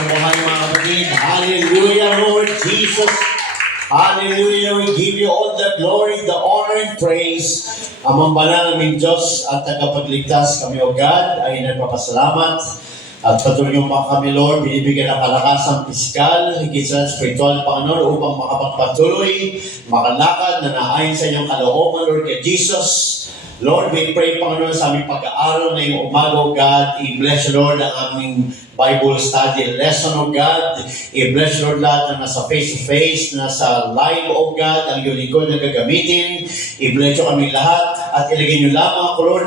sa buhay mga kapatid. Hallelujah, Lord Jesus. Hallelujah, we give you all the glory, the honor, and praise. Amang banal naming Diyos at tagapagligtas kami, O God, ay nagpapasalamat. At patuloy niyo pa kami, Lord, binibigyan ng kalakasang pisikal, higit sa spiritual, Panginoon, upang makapagpatuloy, makalakad na naayon sa inyong kalooban, Lord, kay Jesus. Lord, we pray, Panginoon, sa aming pag-aaral ngayong umaga, O God. I-bless, Lord, ang aming Bible study lesson, O God. I-bless, Lord, lahat na nasa face-to-face, nasa live, O God, ang iyong lingkod na gagamitin. I-bless nyo kami lahat at ilagay nyo lamang ako, Lord,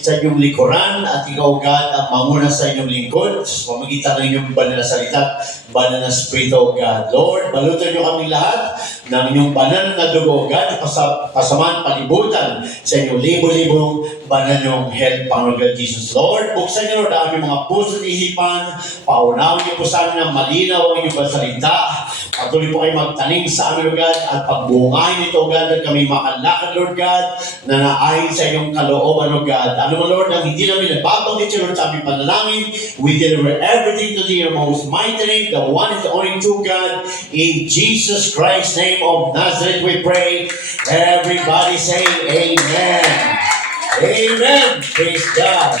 sa inyong likuran at ikaw, O God, ang manguna sa inyong lingkod. Pamagitan ng inyong banal na salita, banal na spirito, O God. Lord, balutan nyo kami lahat ng inyong banal na dugo, O God, pasamaan, palibutan sa inyong libo-libong banal yung health, Panginoon God Jesus. Lord, buksan niyo, Lord, ang aming mga puso at isipan. Paunawin niyo po sa amin ng malinaw ang inyong salita. Patuloy po kayo magtanim sa amin, Lord God, at pagbungayin nito, God, at kami makalakad, Lord God, na naayon sa inyong kalooban, Lord God. Ano mo, Lord, ang hindi namin nababanggit siya, Lord, sa aming panalangin, we deliver everything to thee, your most mighty name, the one and the only true God. In Jesus Christ's name of Nazareth, we pray. Everybody say Amen. Amen. Praise God.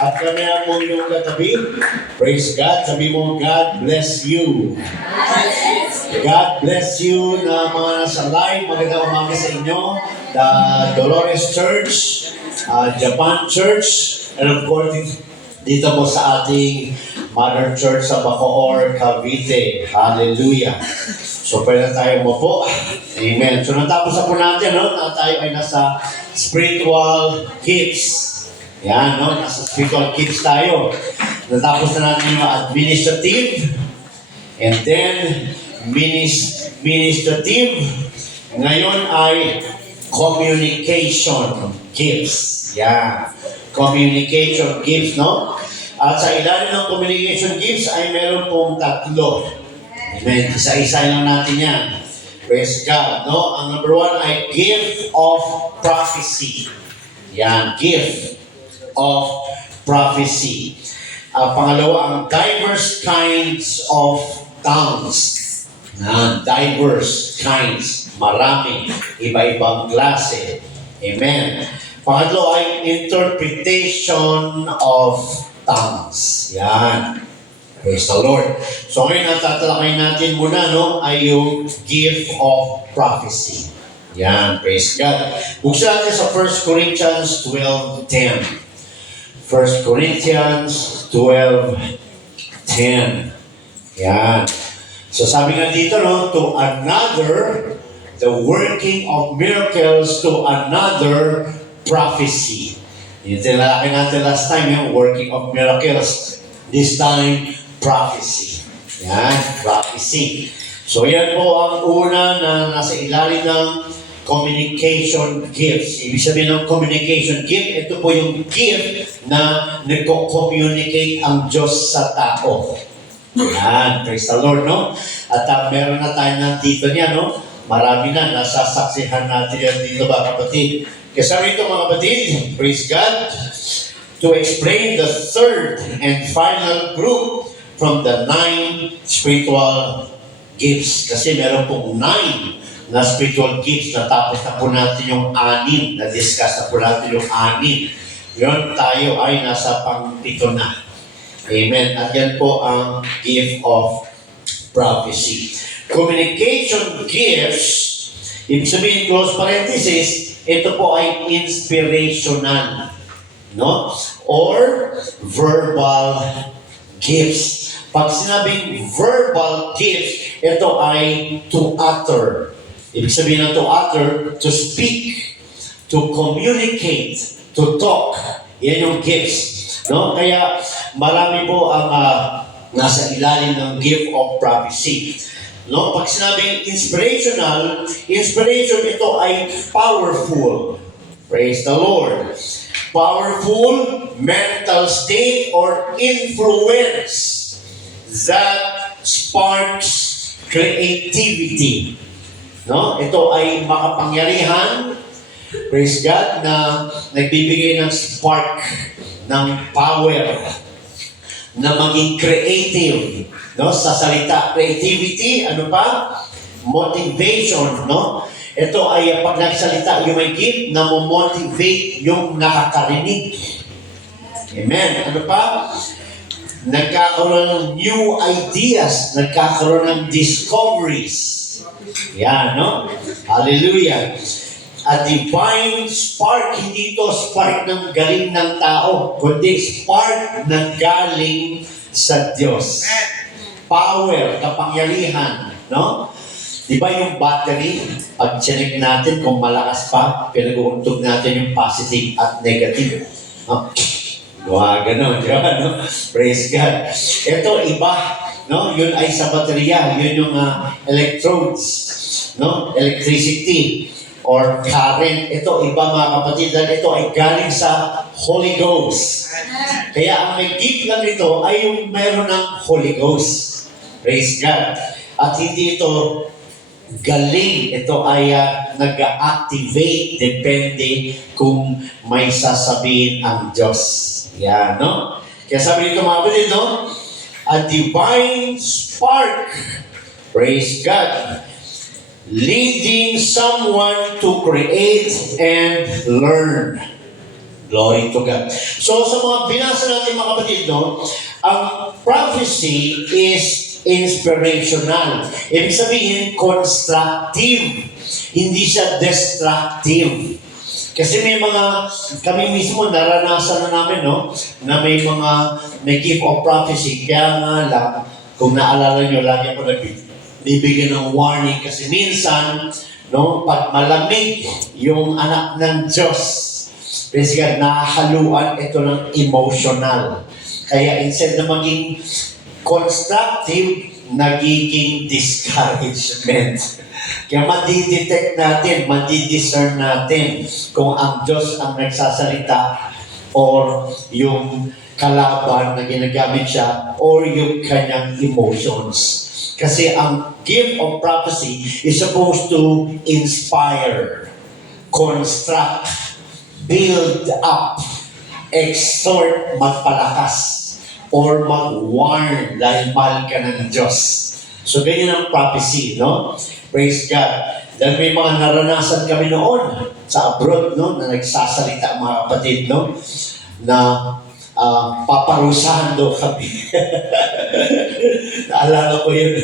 At kami ang mong katabi. Praise God. Sabi mo, God bless you. God bless you na mga nasa live. Magandang umaga sa inyo. The Dolores Church, Japan Church, and of course, dito po sa ating Mother Church sa Bacoor, Cavite. Hallelujah. So, pwede tayo mo po. Amen. So, natapos na po natin, no? Na tayo ay nasa spiritual gifts. Yan, no? Nasa spiritual gifts tayo. Natapos na natin yung administrative. And then, ministrative. Ngayon ay communication gifts. Yan. Communication gifts, no? At sa ilalim ng communication gifts ay meron pong tatlo. Amen. Isa-isa lang natin yan. Praise God. No? Ang number one ay gift of prophecy. Yan. Gift of prophecy. Pangalawa, ang diverse kinds of tongues. Diverse kinds. Marami. Iba-ibang klase. Amen. Pangatlo ay interpretation of tongues. Yan. Praise the Lord. So ngayon, ang tatalakay natin muna, no, ay yung gift of prophecy. Yan, praise God. Buksan natin sa 1 Corinthians 12:10. 1 Corinthians 12:10. Yan. So sabi nga dito, no, to another, the working of miracles, to another, prophecy. Yung tinalaki natin last time, yung working of miracles. This time, prophecy. Yan, prophecy. So yan po ang una na nasa ilalim ng communication gifts. Ibig sabihin ng communication gift, ito po yung gift na nagko-communicate ang Diyos sa tao. Yan, praise the Lord, no? At meron na tayo nandito niya, no? Marami na, nasasaksihan natin yan dito ba, kapatid? Kasi rito mga kapatid, praise God, to explain the third and final group from the 9 spiritual gifts. Kasi meron pong 9 na spiritual gifts. Natapos na po natin yung 6. Na-discuss na po natin yung 6. Yun, tayo ay nasa pang-7 na. Amen. At yan po ang gift of prophecy. Communication gifts, ibig sabihin, close parenthesis, ito po ay inspirational. No? Or verbal gifts. Pag sinabing verbal gifts, ito ay to utter. Ibig sabihin ng to utter, to speak, to communicate, to talk. Yan yung gifts. No? Kaya marami po ang nasa ilalim ng gift of prophecy. No? Pag sinabing inspirational, inspiration ito ay powerful. Praise the Lord. Powerful mental state or influence that sparks creativity. No? Ito ay makapangyarihan, praise God, na nagbibigay ng spark, ng power. na maging creative, no? Sa salita, creativity, ano pa? Motivation, no? Ito ay pag nagsalita yung may gift na motivate yung nakakarinig. Amen. Ano pa? Nagkakaroon ng new ideas, nagkakaroon ng discoveries. Yan, no? Hallelujah. A divine spark, hindi ito spark ng galing ng tao, kundi spark ng galing sa Diyos. Power, kapangyarihan, no? Di ba yung battery, pag chinek natin kung malakas pa, pinag-uuntog natin yung positive at negative. No? Ganon, di ba? No? Praise God. Ito, iba. No? Yun ay sa baterya. Yun yung electrodes. No? Electricity or current. Ito, iba mga kapatid. Dahil ito ay galing sa Holy Ghost. Kaya ang may gift lang ito ay yung meron ng Holy Ghost. Praise God. At hindi ito galing, ito ay nag-activate depende kung may sasabihin ang Diyos. Yan, no? Kaya sabi dito mga kapatid, no? A divine spark, praise God, leading someone to create and learn. Glory to God. So sa mga binasa natin mga kapatid, no? Ang prophecy is inspirational. Ibig sabihin, constructive. Hindi siya destructive. Kasi kami mismo naranasan na namin, no? Na may gift of prophecy. Kaya nga lang, kung naalala nyo, lagi ako nagbibigyan ng warning. Kasi minsan, no, pag malamig yung anak ng Diyos, basically, nahaluan ito ng emotional. Kaya instead na maging constructive, nagiging discouragement. Kaya madidetect natin, madidiscern natin kung ang Diyos ang nagsasalita or yung kalaban na ginagamit siya or yung kanyang emotions. Kasi ang gift of prophecy is supposed to inspire, construct, build up, exhort, magpalakas, or mag-warn dahil mahal ka ng Diyos. So, ganyan ang prophecy, no? Praise God. Dahil may mga naranasan kami noon sa abroad, no? Na nagsasalita mga kapatid, no? Na paparusahan daw kami. Naalala ko yun,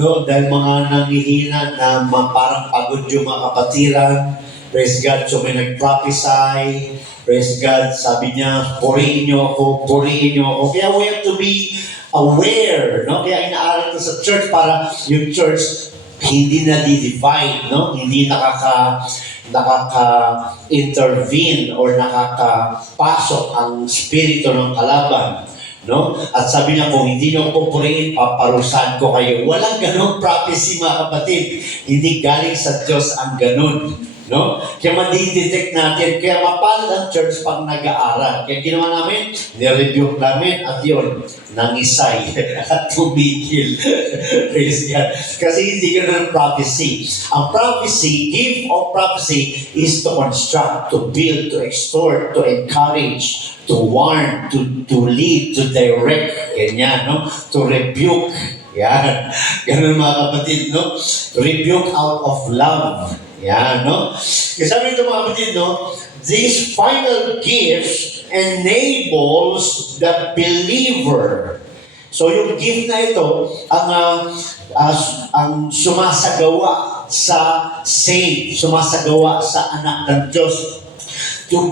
no? Dahil mga nanghihina na parang pagod yung mga kapatiran. Praise God. So, may nag-prophesy. Praise God, sabi niya, purihin niyo ako, purihin niyo ako. Kaya we have to be aware, no? Kaya inaaral ko sa church para yung church hindi na di-divide, no? Hindi nakaka-intervene or nakakapasok ang spirito ng kalaban, no? At sabi niya, kung hindi niyo ako purihin, paparusahan ko kayo. Walang ganong prophecy, mga kapatid. Hindi galing sa Diyos ang ganon. No? Kaya madidetect natin, kaya mapalad ang church pag nag-aaral. Kaya ginawa namin, nirebuke namin at yun, nangisay at tumigil. Praise God. Kasi hindi ganun ang prophecy. Ang prophecy, gift of prophecy is to construct, to build, to exhort, to encourage, to warn, to lead, to direct. Ganyan, no? To rebuke. Yan. Ganun mga kapatid, no? To rebuke out of love. Yan, no? Kasi sabi nito mga kapatid, no? This final gift enables the believer. So yung gift na ito, ang sumasagawa sa saved, sumasagawa sa anak ng Diyos. To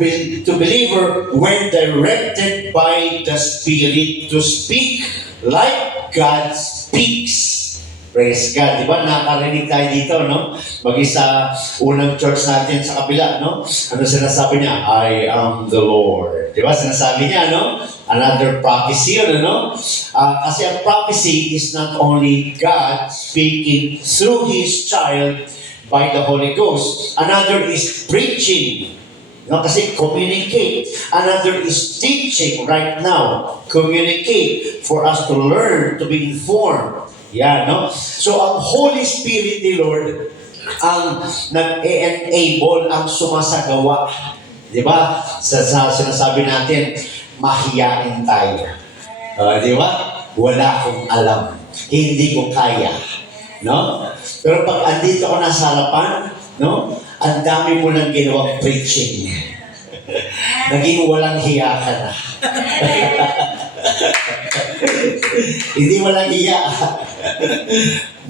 believer when directed by the Spirit to speak like God speaks. Praise God. Diba? Nakarinig tayo dito, no? Mag-isa unang church natin sa kabila, no? Ano sinasabi niya? I am the Lord. Diba? Sinasabi niya, no? Another prophecy, ano? Kasi ang prophecy is not only God speaking through His child by the Holy Ghost. Another is preaching. No, kasi communicate. Another is teaching right now. Communicate for us to learn, to be informed. Yeah, no? So, ang Holy Spirit ni Lord ang nag-enable, ang sumasagawa. Di ba? Sinasabi natin, mahiyain tayo. Di ba? Wala akong alam. Hindi ko kaya. No? Pero pag andito ko na sa harapan, no? Ang dami mo nang ginawang preaching. Naging walang hiya ka na. Hindi walang hiya.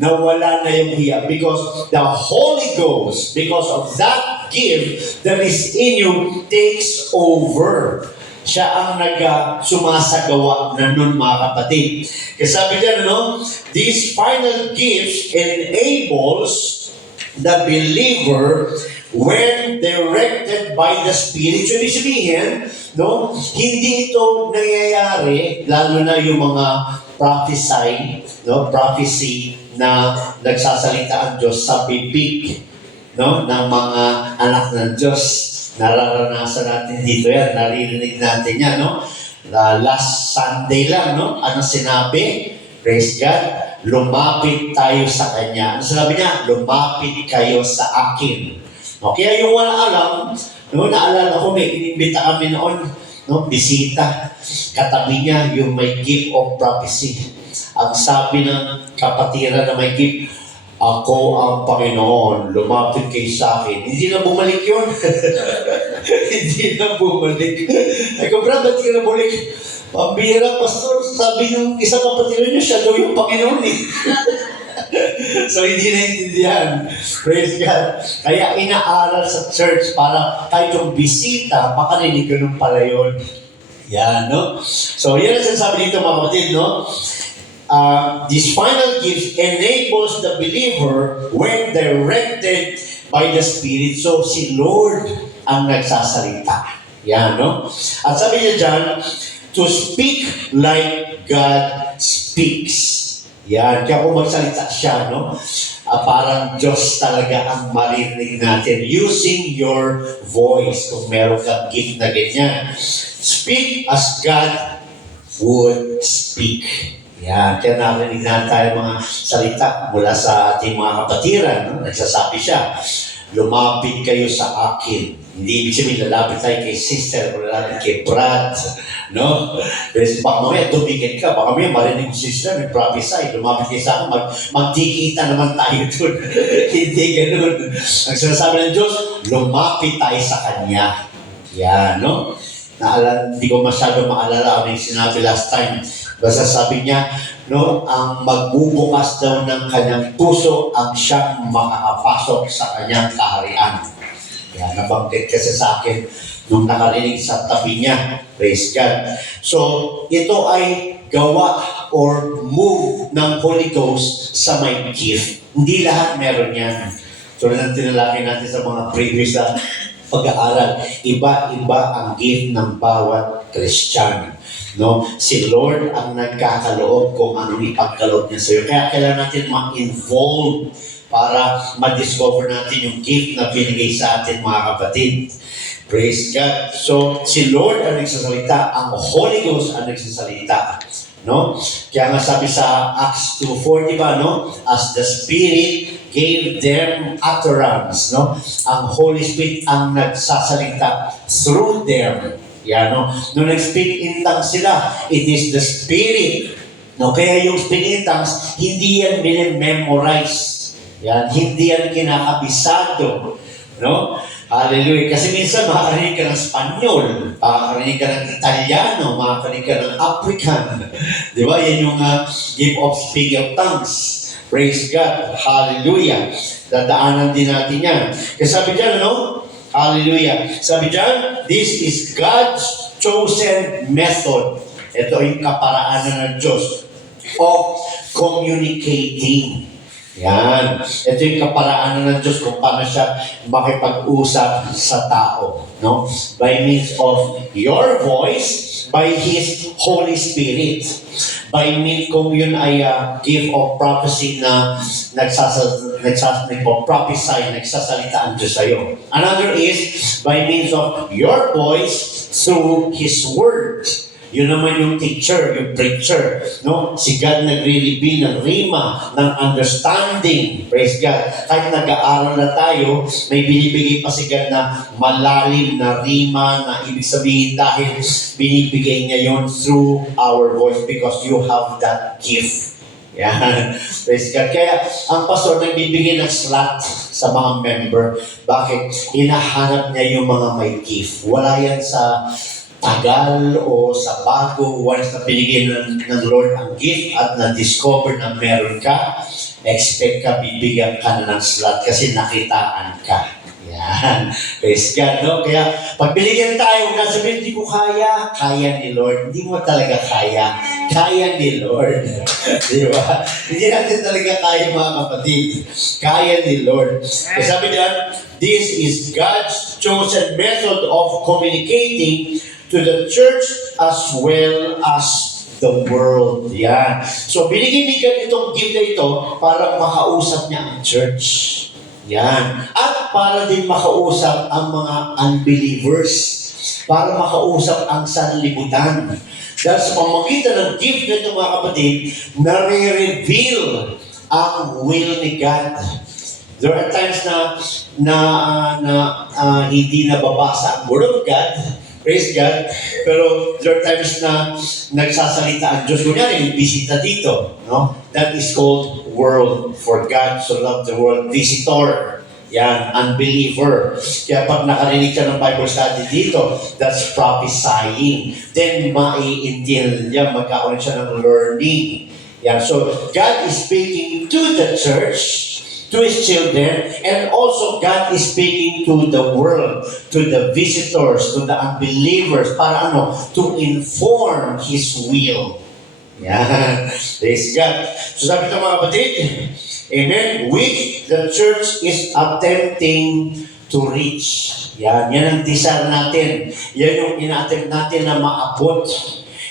Nawala na yung hiya because the Holy Ghost, because of that gift that is in you, takes over. Siya ang sumasagawa na nun, mga kapatid. Kasi sabi dyan, these final gifts enables the believer when directed by the Spirit. So, ibig sabihin, hindi ito nangyayari, lalo na yung mga prophecy na nagsasalita ang Diyos sa bibig ng mga anak ng Diyos. Nararanasan natin dito yan, naririnig natin yan, last Sunday lang, ano sinabi? Praise God, lumapit tayo sa Kanya. Ano sinabi niya? Lumapit kayo sa akin. Kaya yung wala alam, naalala ko, may inimbita kami noon, bisita. Katabi niya yung may gift of prophecy. Ang sabi ng kapatiran na may gift, ako ang Panginoon, lumapit kayo sa akin. Hindi na bumalik yun. Hindi na bumalik. Ay ko, brad, ba't ka na bumalik? Pambira, pastor, sabi ng isang kapatid niyo, siya daw yung Panginoon eh. So, hindi naintindihan. Praise God. Kaya inaaral sa church para kahit yung bisita, makarinig ganun pala yun. Yan, So, yan ang sinasabi dito, mga kapatid, this final gift enables the believer when directed by the Spirit. So, si Lord ang nagsasalita. Yan, At sabi niya dyan, to speak like God speaks. Yan. Kaya kung magsalita siya, parang Diyos talaga ang maririnig natin using your voice. Kung meron kang gift na ganyan. Speak as God would speak. Yan, kaya narinig na tayo mga salita mula sa ating mga kapatiran. Nagsasabi siya, lumapit kayo sa akin. Hindi ibig sabihin, lalapit tayo kay sister o lalapit kay Brad. Pero baka mamaya, tumigil ka. Baka mamaya, marinig ko sister, may prophesy. Lumapit kayo sa akin, magkikita naman tayo dun. Hindi ganun. Ang sinasabi ng Diyos, lumapit tayo sa Kanya. Yan, Hindi ko masyado maalala ano yung sinabi last time. Basta sabi niya, ang magbubukas daw ng kanyang puso ang siyang makakapasok sa kanyang kaharian. Yan, nabanggit kasi sa akin nung nakarinig sa tabi niya. Praise God. So, ito ay gawa or move ng Holy Ghost sa may gift. Hindi lahat meron yan. So, tinalaki natin sa mga previous na pag-aaral. Iba-iba ang gift ng bawat Kristiyano. Si Lord ang nagkakaloob kung anong ipagkaloob niya sa iyo. Kaya kailangan natin ma-involve para ma-discover natin yung gift na binigay sa atin, mga kapatid. Praise God. So, si Lord ang nagsasalita, ang Holy Ghost ang nagsasalita. Kaya nga sabi sa Acts 2:4, diba, as the Spirit gave them utterance, ang Holy Spirit ang nagsasalita through them. Yan, nung nag-speak in tongues sila, it is the Spirit. Kaya yung speak in tongues, hindi yan memorize. Yan, hindi yan kinakabisado. Hallelujah. Kasi minsan makakarinig ka ng Spanyol, makakarinig ka ng Italiano, makakarinig ka ng African. Di ba? Yan yung gift of speaking of tongues. Praise God. Hallelujah. Dadaanan din natin yan. Kasi sabi dyan, Hallelujah. Sabi dyan, this is God's chosen method. Ito yung kaparaanan ng Diyos of communicating. Yan. Ito yung kaparaanan ng Diyos kung paano siya makipag-usap sa tao. By means of your voice, by His Holy Spirit. By means kung yun ay gift of prophecy na nagpo-prophesy, nagsasalita ang Diyos sa'yo. Another is by means of your voice through His Word. Yun naman yung teacher, yung preacher. No? Si God nagre-reveal ng rima, ng understanding. Praise God. Kahit nag-aaral na tayo, may binibigay pa si God na malalim na rima na ibig sabihin dahil binibigay niya yon through our voice because you have that gift. Yan. Praise God. Kaya ang pastor nagbibigay ng slot sa mga member. Bakit? Hinahanap niya yung mga may gift. Wala yan sa tagal o sa bago. Once na binigyan ng Lord ang gift at na-discover na meron ka, expect ka, bibigyan ka na ng slot kasi nakitaan ka. Yan. Praise God, no? Kaya, pag binigyan tayo, sabihin, hindi ko kaya, kaya ni Lord. Hindi mo talaga kaya. Kaya ni Lord. Di ba? Hindi natin talaga kaya, mga kapatid. Kaya ni Lord. Kaya sabi niya, this is God's chosen method of communicating to the church as well as the world. Yan. So, binigyan ni God itong gift na ito para makausap niya ang church. Yan. At para din makausap ang mga unbelievers. Para makausap ang sanlibutan. Dahil sa pamamagitan ng gift na ito, mga kapatid, nare-reveal ang will ni God. There are times na hindi nababasa ang Word of God. Praise God. Pero there are times na nagsasalita ang Diyos. Kunyari, may bisita dito. No? That is called world. For God so loved the world. Visitor. Yan, unbeliever. Kaya pag nakarinig ka ng Bible study dito, that's prophesying. Then, maiintindihan niya, magkakaroon siya ng learning. Yan, so God is speaking to the church, to His children, and also God is speaking to the world, to the visitors, to the unbelievers, para to inform His will. Yan. Praise God. So sabi ng mga kapatid, amen, which the church is attempting to reach. Yan ang desire natin. Yan yung ina-attempt natin na maabot.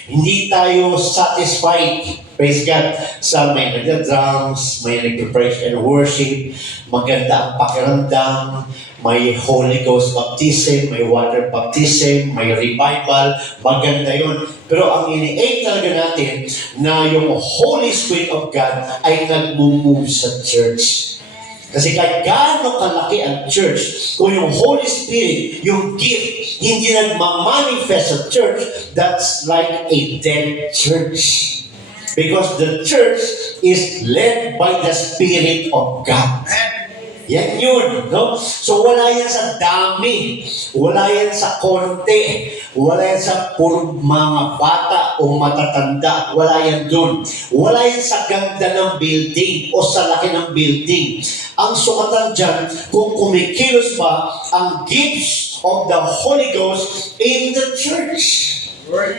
Hindi tayo satisfied. Praise God. Sa may nagda-drums, may nagpa-praise and worship, maganda ang pakiramdam, may Holy Ghost baptism, may water baptism, may revival, maganda yun. Pero ang ini-aim talaga natin na yung Holy Spirit of God ay nag-move sa church. Kasi kahit gaano kalaki ang church, kung yung Holy Spirit, yung gift, hindi nagmamanifest sa church, that's like a dead church. Because the church is led by the Spirit of God. Yan yun, no? So wala yan sa dami, wala yan sa konti, wala yan sa puro mga bata o matatanda, wala yan dun. Wala yan sa ganda ng building o sa laki ng building. Ang sukatan dyan, kung kumikilos ba ang gifts of the Holy Ghost in the church.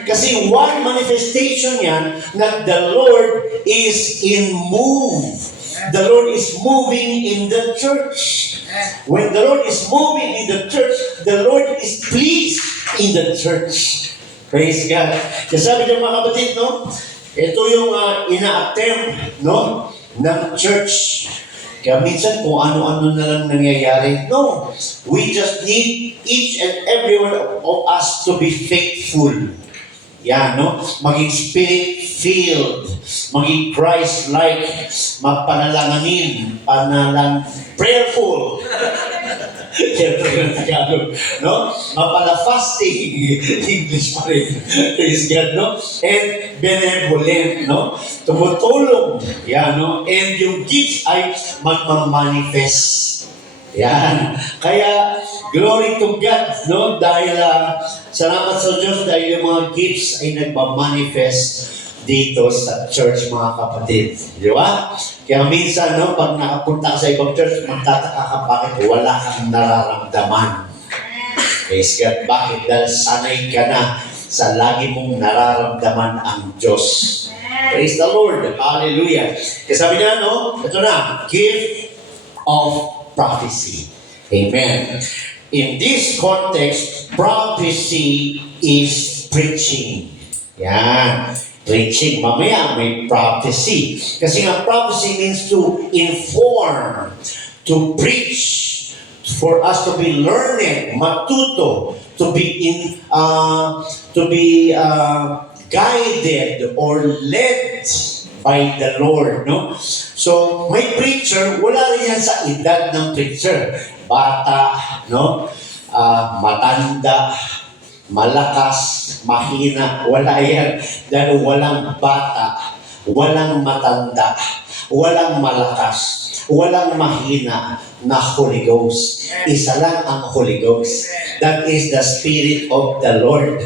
Kasi one manifestation yan na the Lord is in move. The Lord is moving in the church. When the Lord is moving in the church, the Lord is pleased in the church. Praise God. Kasi sabi ng mga kapatid, no? Ito yung ina-attempt, no? ng church. Kaya minsan kung ano-ano na lang nangyayari. No. We just need each and every one of us to be faithful. Yan, no? Maging spirit-filled, maging Christ-like, mapanalangin, prayerful. Siyempre ng Tagalog, no? Mapala-fasting, English pa rin. Praise God, no? And benevolent, no? Tumutulong, yan, no? And yung gifts ay magmamanifest. Yan. Kaya, glory to God, no? Dahil, salamat sa Diyos dahil yung mga gifts ay nagmamanifest dito sa church, mga kapatid. Di ba? Kaya minsan, no, pag nakapunta ka sa ibang church, magtataka ka bakit wala kang nararamdaman. Praise God. Bakit? Dahil sanay ka na sa lagi mong nararamdaman ang Diyos. Praise the Lord. Hallelujah. Kaya sabi niya, no, ito na, gift of prophecy. Amen. In this context, prophecy is preaching. Yan. Preaching. Mamaya may prophecy. Kasi nga prophecy means to inform, to preach, for us to be learned, matuto, to be guided or led by the Lord, no? So, may preacher, wala rin yan sa edad ng preacher. Bata, no? Matanda, malakas, mahina, wala yan. Dahil walang bata, walang matanda, walang malakas, walang mahina na Holy Ghost. Isa lang ang Holy Ghost. That is the Spirit of the Lord.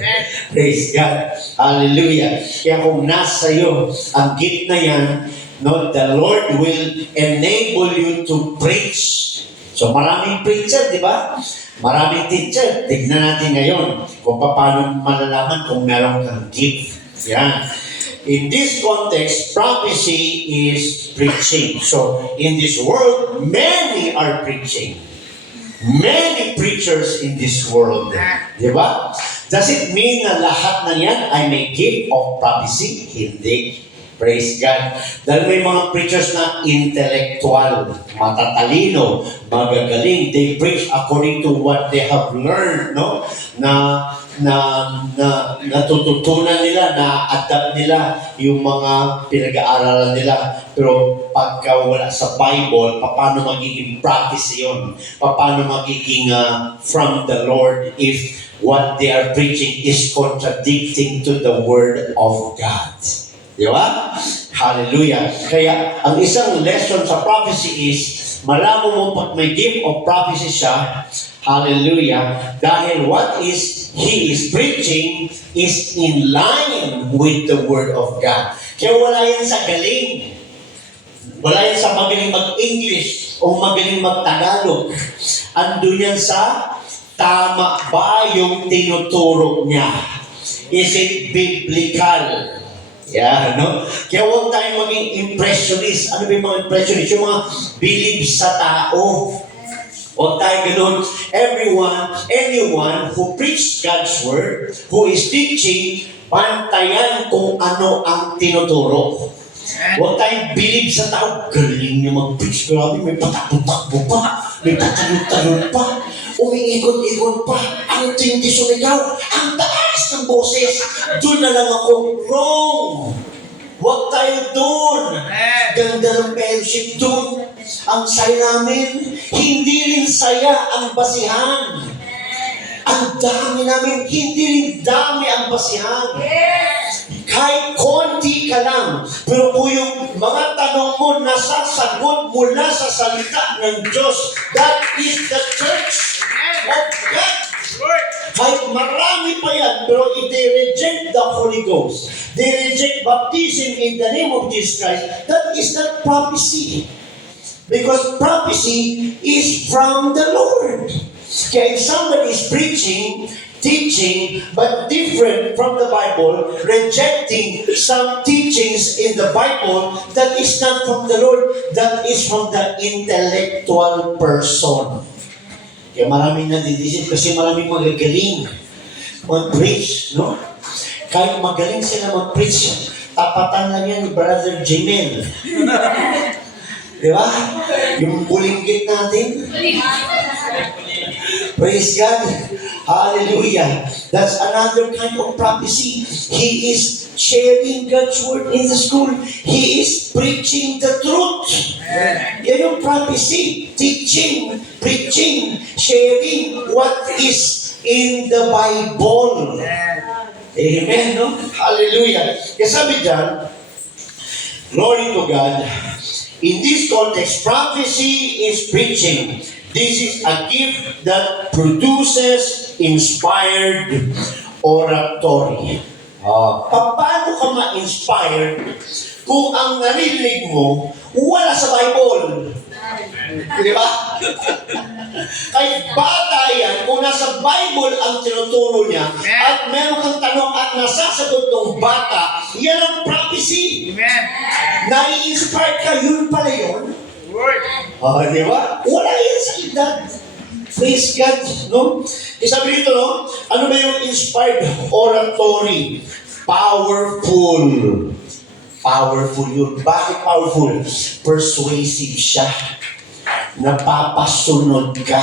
Praise God. Hallelujah. Kaya kung nasa iyo ang gift na yan, no, the Lord will enable you to preach. So maraming preacher, di ba? Maraming teacher. Tignan natin ngayon kung paano malalaman kung meron kang gift. Yan. In this context, prophecy is preaching. So, in this world, many are preaching. Many preachers in this world. Di ba? Does it mean na lahat na yan ay may gift of prophecy? Hindi. Praise God. Dahil may mga preachers na intellectual, matatalino, magagaling. They preach according to what they have learned, no? Natututunan nila, na-adapt nila yung mga pinag-aaralan nila. Pero pagka wala sa Bible, paano magiging practice yun? Paano magiging from the Lord if what they are preaching is contradicting to the Word of God? Di ba? Hallelujah. Kaya, ang isang lesson sa prophecy is, malaman mo pag may gift of prophecy siya, hallelujah, dahil what is he is preaching is in line with the Word of God. Kaya wala yan sa galing. Wala yan sa magaling mag-English o magaling mag-Tagalog. Andun yan sa tama ba yung tinuturo niya? Is it biblical? Yeah, no? Kaya huwag tayong maging impressionist. Ano ba yung mga impressionist? Yung mga believe sa tao. Huwag tayo ganun. Anyone who preaches God's Word, who is teaching, pantayan kung ano ang tinuturo. Huwag tayong believe sa tao. Galing niya mag-preach. Grabe, may patakbo-takbo pa. May tatalon-talon pa. Umiikot-ikot pa. Ang tindi sumigaw. Ang taas ng boses. Doon na lang ako. Wrong. Huwag tayo doon. Ganda ng fellowship doon. Ang saya namin. Hindi rin saya ang basihan. Ang dami namin. Hindi rin dami ang basihan. Kahit konti ka lang. Pero kung yung mga tanong mo nasasagot mula sa salita ng Diyos, that is the church of God. Kahit marami pa yan, pero if they reject the Holy Ghost, they reject baptism in the name of Jesus Christ, that is not prophecy. Because prophecy is from the Lord. Kaya if somebody is preaching, teaching, but different from the Bible, rejecting some teachings in the Bible, that is not from the Lord, that is from the intellectual person. Kaya maraming nadidisip kasi maraming magagaling mag-preach, no? Kahit magaling sila mag-preach, tapatan lang yan ni Brother Jimel. Di ba? Yung bulinggit natin. Praise God. Hallelujah. That's another kind of prophecy. He is sharing God's Word in the school. He is preaching the truth. Yan yung prophecy. Teaching, preaching, sharing what is in the Bible. Amen, no? Hallelujah. Kaya sabi dyan, glory to God. In this context, prophecy is preaching. This is a gift that produces inspired oratory. Paano ka ma-inspired kung ang narinig mo wala sa Bible? Di ba? Kahit bata yan, kung nasa Bible ang tinuturo niya, at meron kang tanong at nasasagot ng bata, yan ang prophecy. Nai-inspired ka, yun pala yun. Di ba? Wala yan sa edad. Praise God, no? E sabi dito, no? Ano ba yung inspired oratory? Powerful. Powerful yun. Bakit powerful? Persuasive siya. Napapasunod ka.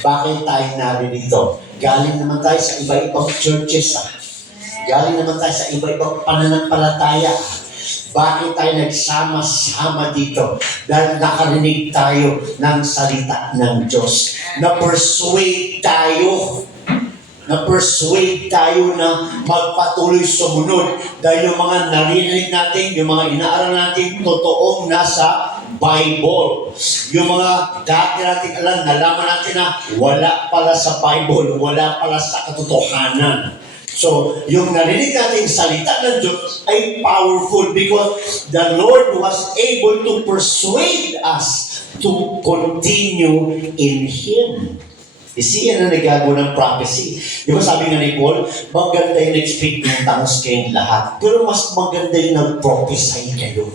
Bakit tayo naririto? Galing naman tayo sa iba-ibang churches, galing naman tayo sa iba-ibang pananampalataya. Bakit tayo nagsama-sama dito? Dahil nakarinig tayo ng salita ng Diyos. Na-persuade tayo na magpatuloy sumunod. Dahil yung mga narinig natin, yung mga inaaral natin, totoong nasa Bible. Yung mga dati natin alam, nalaman natin na wala pala sa Bible, wala pala sa katotohanan. So, yung narinig natin salita ng Diyos ay powerful because the Lord was able to persuade us to continue in Him. Kasi yan ang nagagawa ng prophecy. Di ba sabi nga ni Paul, maganda yung nag-speak ng tongues kayong lahat, pero mas maganda yung nag-prophesy kayo.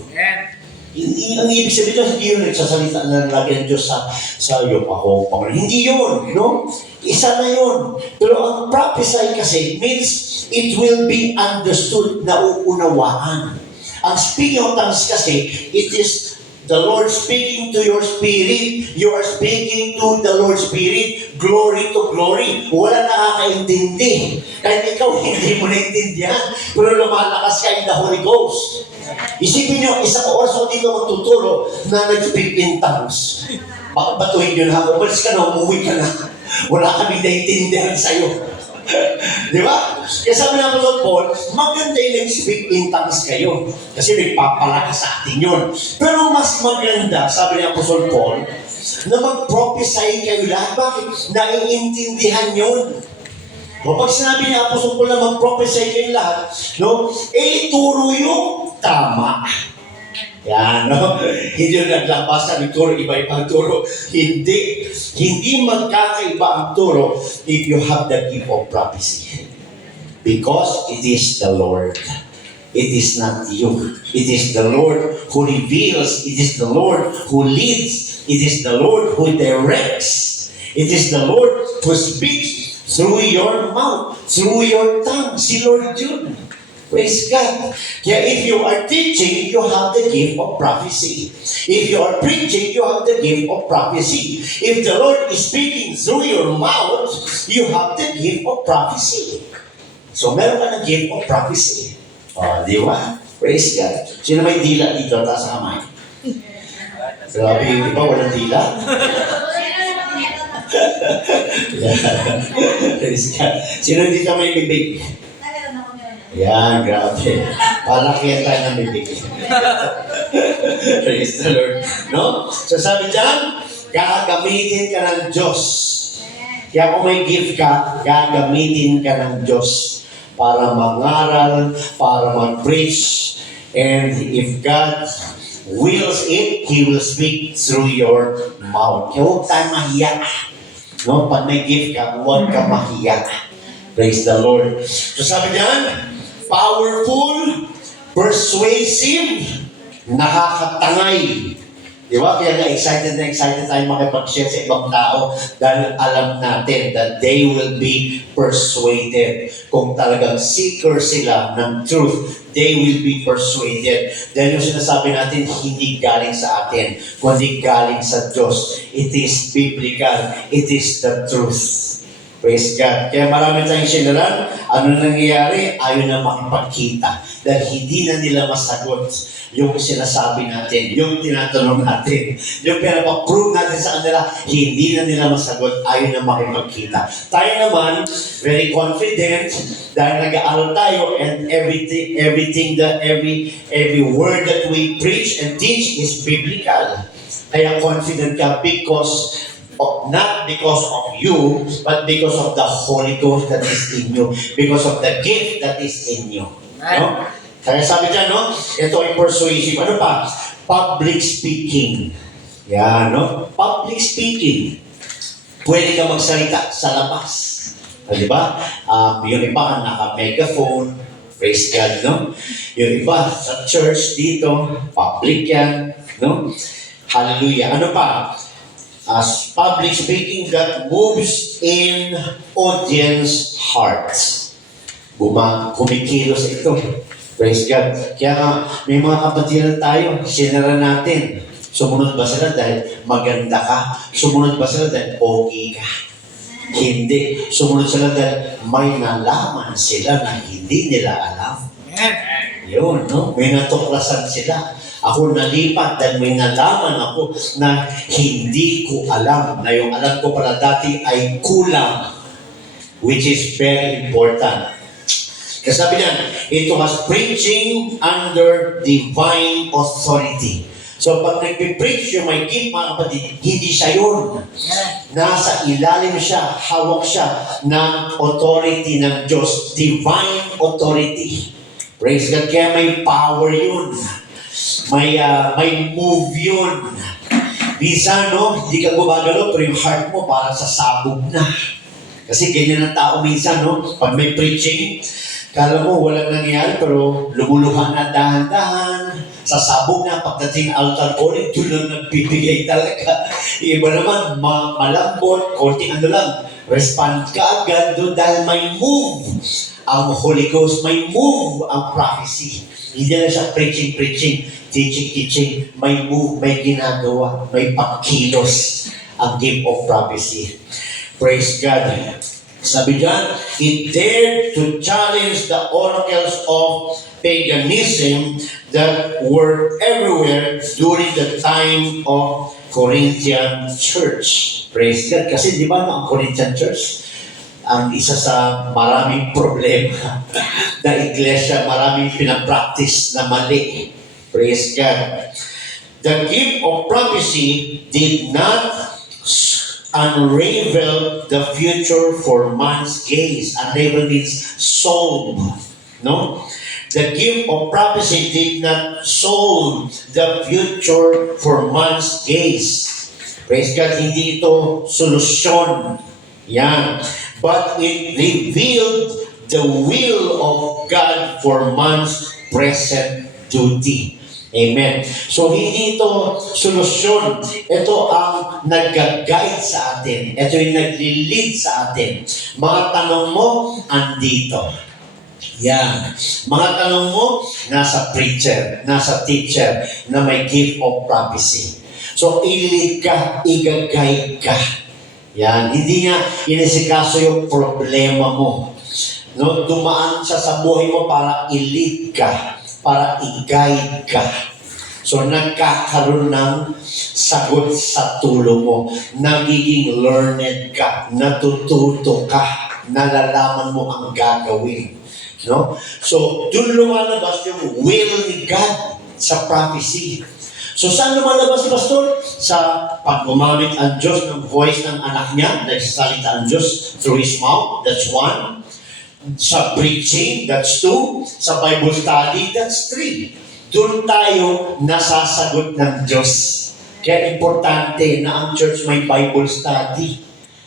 Ang ibig sabihin, hindi yun nagsasalita na lagi ng Diyos sa iyo, ako, Panginoon. Hindi yun, no? Isa na yun. Pero ang prophesy kasi means it will be understood, nauunawaan. Ang speaking of tongues kasi, it is the Lord speaking to your spirit. You are speaking to the Lord's Spirit. Glory to glory. Wala nakakaintindi. Kahit ikaw hindi mo naintindihan, pero lumalakas ka in the Holy Ghost. Isipin nyo, isang oras ako dito magtuturo na nag-speak in tongues. Bakit batuhin nyo na ako? Umalis ka na, umuwi ka na. Wala kami naintindihan sa'yo. Di ba? Kaya sabi ng Apostol Paul, maganda yung nag-speak in tongues kayo. Kasi nagpapalaki sa atin yun. Pero mas maganda, sabi ng Apostol Paul, na mag-prophesy kayo lahat. Bakit? Naiintindihan yun. O pag sinabi niya Apostol Paul na mag-prophesy kayo lahat, no? Turo yung tama. Yan, no? Hindi yung naglabas ng turo, iba-ibang turo. Hindi magkakaiba ang turo if you have the gift of prophecy. Because it is the Lord. It is not you. It is the Lord who reveals. It is the Lord who leads. It is the Lord who directs. It is the Lord who speaks through your mouth, through your tongue. Si Lord yun. Praise God. Kaya if you are teaching, you have the gift of prophecy. If you are preaching, you have the gift of prophecy. If the Lord is speaking through your mouth, you have the gift of prophecy. So meron ka ng gift of prophecy. Di ba? Praise God. Sino may dila dito? Taas ang kamay. Grabe, di ba? Walang dila? Praise God. Sino dito may bibig? Yan, grabe. Palakihan tayo ng bibig. Praise the Lord. No? So sabi dyan, gagamitin ka ng Diyos. Kaya kung may gift ka, gagamitin ka ng Diyos para mangaral, para mag-preach. And if God wills it, He will speak through your mouth. Kaya huwag tayo mahiya. No? Pag may gift ka, huwag ka mahiya. Praise the Lord. So sabi dyan, powerful, persuasive, nakakatangay. Di ba? Kaya na excited tayo makipag-share sa ibang tao dahil alam natin that they will be persuaded. Kung talagang seeker sila ng truth, they will be persuaded. Dahil yung sinasabi natin, hindi galing sa atin, kundi galing sa Diyos. It is biblical. It is the truth. Praise God. Kaya marami tayong sinaran. Ano nangyayari? Ayaw na makipagkita. Dahil hindi na nila masagot yung sinasabi natin, yung tinatanong natin, yung pinapaprove natin sa kanila, hindi na nila masagot, ayaw na makipagkita. Tayo naman, very confident, dahil nag-aaral tayo, and every word that we preach and teach is biblical. Kaya confident ka because not because of you, but because of the Holy Ghost that is in you, because of the gift that is in you. No? Kaya sabi dyan, no? Ito ay persuasive. Ano pa? Public speaking. Yan, no? Public speaking. Pwede ka magsalita sa labas. Di ba? Yung iba, naka-megaphone. Praise God, no? Yung iba, sa church dito, public yan. No? Hallelujah. Ano pa? As public speaking that moves in audience hearts. Kumikilos ito. Praise God. Kaya nga, may mga kapatiran tayo, sinara natin. Sumunod ba sila dahil maganda ka? Sumunod ba sila dahil okay ka? Hindi. Sumunod sila dahil may nalaman sila na hindi nila alam. Yun, no? May natuklasan sila. Ako nalipat dahil may nalaman ako na hindi ko alam. Na yung alam ko pala dati ay kulang. Which is very important. Kasi sabi niyan, ito has preaching under divine authority. So pag nagpipreach yung may gift, mga kapatid, hindi siya yun. Nasa ilalim siya, hawak siya ng authority ng Diyos. Divine authority. Praise God. Kaya may power yun. May move yun. Minsan, no, hindi ka gumagalaw, pero yung heart mo parang sasabog na. Kasi ganyan ang tao minsan, no? Pag may preaching, kala mo walang nangyayari, pero lumuluhan na dahan-dahan. Sasabog na pagdating altar calling, doon lang nagbibigay talaga. Iba naman, malambot, konting ano lang, respond ka agad doon dahil may move ang Holy Ghost, may move ang prophecy. Hindi na siya preaching, teaching, may move, may ginagawa, may pagkilos ang gift of prophecy. Praise God. Sabi dyan, it dared to challenge the oracles of paganism that were everywhere during the time of Corinthian church. Praise God. Kasi di ba ang Corinthian church, ang isa sa maraming problema na iglesia, maraming pinapractice na mali. Praise God. The gift of prophecy did not unravel the future for man's gaze. Unravel means solve. No? The gift of prophecy did not solve the future for man's gaze. Praise God, hindi ito solusyon. Yan. But it revealed the will of God for man's present duty. Amen. So, hindi ito solusyon. Ito ang nag-guide sa atin. Ito yung nag-lead sa atin. Mga tanong mo, andito. Yan. Mga tanong mo, nasa preacher, nasa teacher, na may gift of prophecy. So, i-lead ka, i-guide ka. Yan. Hindi nga inisikaso yung problema mo. No? Dumaan siya sa buhay mo para i-lead ka, para i-guide ka. So, nagkakaroon ng sagot sa tulong mo. Nagiging learned ka, natututo ka, nalalaman mo ang gagawin. No? So, dun lumalabas yung will ni God sa prophecy. So, saan lumalabas si Pastor? Sa pag gumamit ang Diyos ng voice ng anak niya, nagsasalita ang Diyos through His mouth, that's one. Sa preaching, that's two. Sa Bible study, that's three. Doon tayo nasasagot ng Diyos. Kaya importante na ang church may Bible study.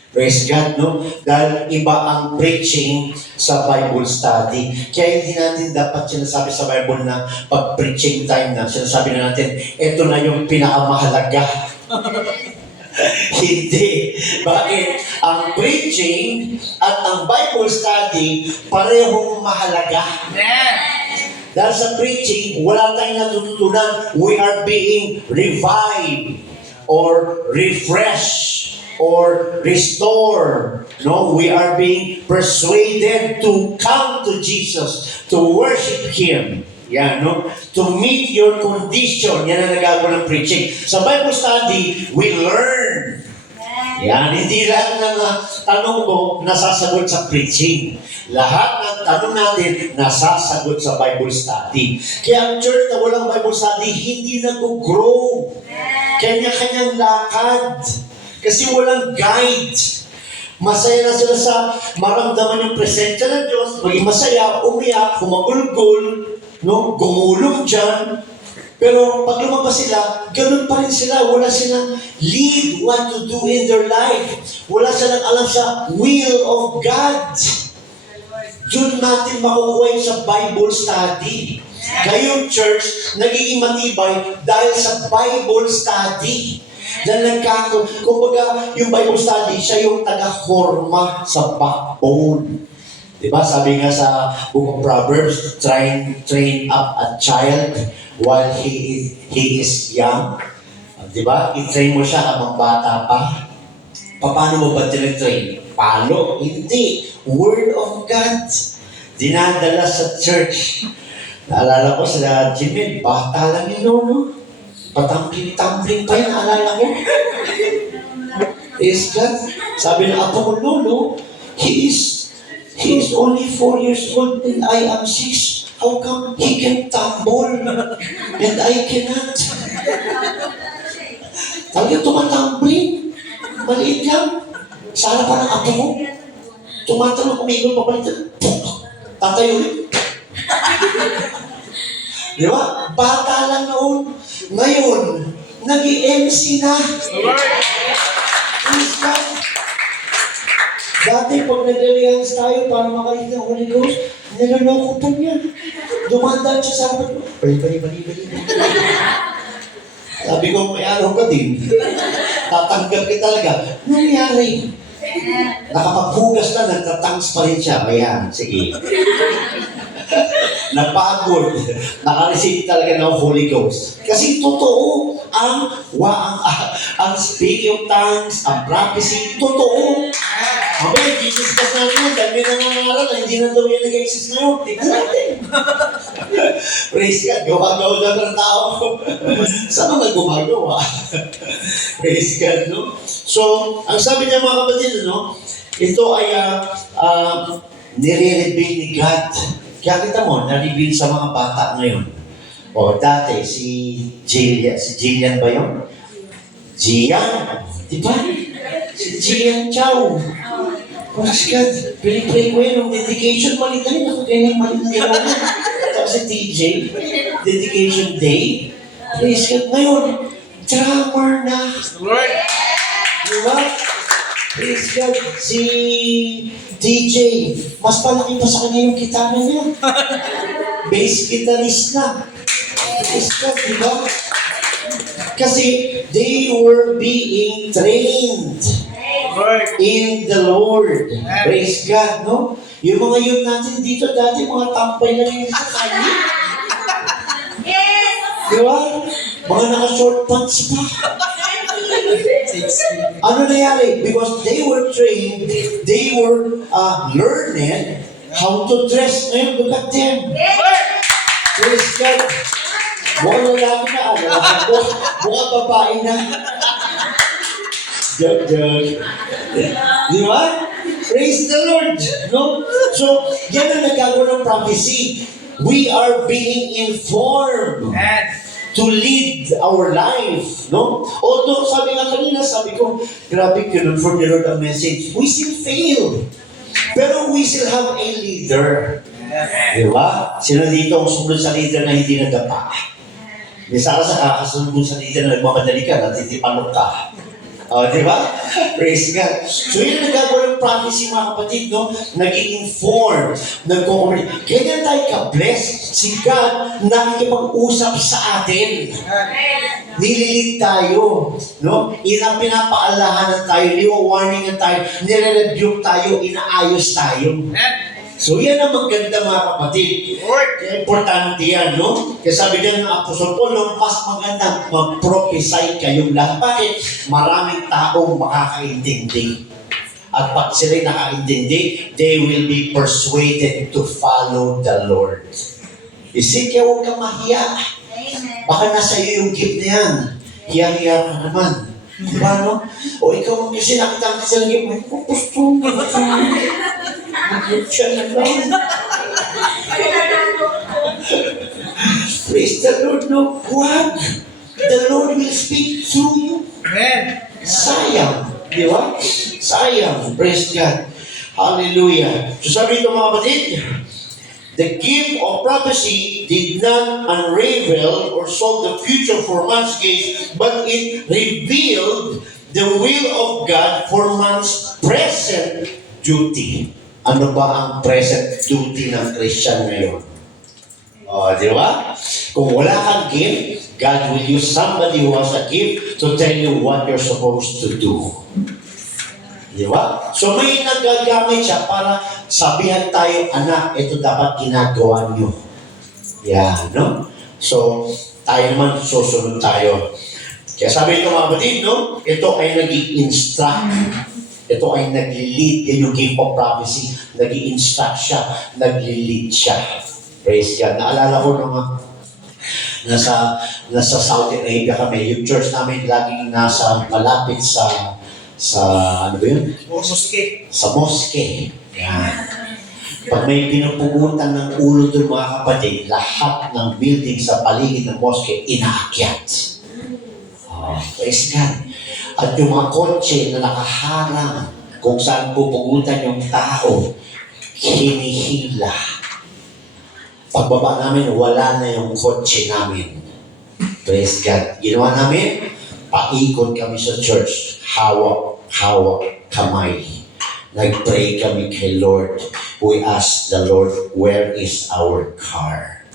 Praise God, no? Dahil iba ang preaching sa Bible study. Kaya hindi natin dapat sinasabi sa Bible na pag preaching time na, sinasabi na natin, ito na yung pinakamahalaga. Hindi. Bakit? Ang preaching at ang Bible study parehong mahalaga. Dahil sa preaching, wala tayong natutunan. We are being revived or refreshed or restored. No, we are being persuaded to come to Jesus, to worship Him. Yan, no? To meet your condition. Yan ang nagagawa ng preaching. Sa Bible study, we learn. Yan, hindi lahat ng tanong mo nasasagot sa preaching. Lahat ng tanong natin nasasagot sa Bible study. Kaya ang church na walang Bible study, hindi nag-grow. Kanya-kanyang lakad. Kasi walang guide. Masaya na sila sa maramdaman yung presensya ng Diyos, maging masaya, umiyak, humagulgol, no? Gumulong dyan. Pero pag lumabas sila, ganun pa rin sila. Wala silang lead what to do in their life. Wala silang alam sa will of God. Doon natin makukuha yung sa Bible study. Kayong church, nagiging matibay dahil sa Bible study. Dahil kumbaga, yung Bible study, siya yung taga-forma sa backbone. Diba? Sabi nga sa Book of Proverbs, train up a child while he is young. Diba? I-train mo siya habang bata pa. Paano mo ba tinitrain? palo. Hindi. Word of God. Dinadala sa church. Naalala ko sila, Jimmy, bata lang yun, no? Patampling-tampling pa yun, naalala ko. Is God, sabi ng apo ko, Lolo, he is only 4 years old and I am 6. How come he can tumble and I cannot? Talaga tumatumbling. Maliit lang. Sana pa ng apo ko. Tumatalong, umigol, papalitan. Tatayo ulit. Di ba? Bata lang noon. Ngayon, nag-i-MC na. Praise God. Dati, pag nag-reliance tayo para makalit ng Holy Ghost, niloloko po niya. Dumandaan siya sa apat ko. Bali. Sabi ko, may araw ka din. Tatanggap ka talaga. Nangyari. Nakapaghugas na, nagtatangs pa rin siya. Ayan, sige. Napagod. Nakareceive talaga ng Holy Ghost. Kasi totoo ang speaking of tongues, ang prophecy, totoo. Okay, discuss natin. Dami na nangaral na hindi na daw yan nag-exist ngayon. Tignan natin. Praise God. Gawa-gawa lang ng tao. Saan na gumagawa? Praise God, no? So, ang sabi niya mga kapatid, no? Ito ay nire-reveal ni God. Kaya kita mo, na-reveal sa mga bata ngayon. O, dati, si Jillian ba yun? Gian. Di ba? Si Gian Chow. Praise God. Pili-pray ko yun. Ang dedication, mali ka rin. Ako ganyan, mali na gano'n. Tapos si TJ, dedication day. Praise God. Ngayon, drummer na. Di ba? Praise God. Si DJ, mas palaki pa sa kanya yung gitara niya. Bass guitarist na. Praise God, di ba? Kasi they were being trained in the Lord. Praise God, no? Yung mga youth natin dito, dati mga tampay lang yung sa kanya. Di ba? Mga naka-short pants pa. Ano nangyari? Because they were trained, they were learning how to dress. Ngayon, look at them. Praise God. Mukhang lalaki na, mukhang babae na. Joke. Di ba? Praise the Lord. No? So, yan ang nagagawa ng prophecy. We are being informed to lead our life, no? Although, sabi nga kanina, sabi ko, grabe, kinonfirm ni Lord ang message. We still fail. Pero we still have a leader. Di ba? Sino dito ang sumunod sa leader na hindi nadapa? Bisa ka sa kakasunod sa leader na nagmamadali ka, natitipalok ka. Di ba? Praise God. So yun ang nagagawa ng prophecy, mga kapatid, no? Nag-i-inform, nag-communicate. Kaya tayo ka-bless. Si God nakikipag-usap sa atin. Nililig tayo, no? Pinapaalahanan tayo, niwa-warningan tayo, nire-rebuke tayo, inaayos tayo. So yan ang maganda, mga kapatid. Kaya importante yan, no? Kaya sabi niya ng Apostol Paul, no, mas maganda mag-prophesy kayong lahat. Bakit? Maraming taong makakaintindi. At pag sila'y nakaintindi, they will be persuaded to follow the Lord. Isip kaya huwag kang mahiya. Baka nasa iyo yung gift na yan. Hiya-hiya ka naman. Diba, no? O ikaw mo kasi nakita ka sa gift mo, gusto mo. Siya na lang. Praise the Lord, no? What? The Lord will speak through you. Amen. Sayang. Di ba? Sayang. Praise God. Hallelujah. So sabi ito, mga kapatid, the gift of prophecy did not unravel or solve the future for man's case, but it revealed the will of God for man's present duty. Ano ba ang present duty ng Christian ngayon? Di ba? Kung wala kang gift, God will use somebody who has a gift to tell you what you're supposed to do. Di ba? So may nagagamit siya para sabihan tayo, anak, ito dapat ginagawa niyo. Yan, no? So, tayo naman susunod tayo. Kaya sabi ito, mga kapatid, no? Ito ay nag-i-instruct. Ito ay nag-lead. Yan yung gift of prophecy. Nag-i-instruct siya. Nag-lead siya. Praise God. Naalala ko nung nasa Saudi Arabia kami, yung church namin laging nasa malapit sa ano ba yun? Moske. Sa mosque. Yan. Pag may pinupugutan ng ulo doon mga kapatid, lahat ng building sa paligid ng mosque, inaakyat. Oh, praise God. At yung mga kotse na nakaharang kung saan pupugutan yung tao, hinihila. Pagbaba namin, wala na yung kotse namin. Praise God. Ginawa namin, paikot kami sa church. Hawak, kamay. Nag-pray kami kay Lord. We asked the Lord, where is our car?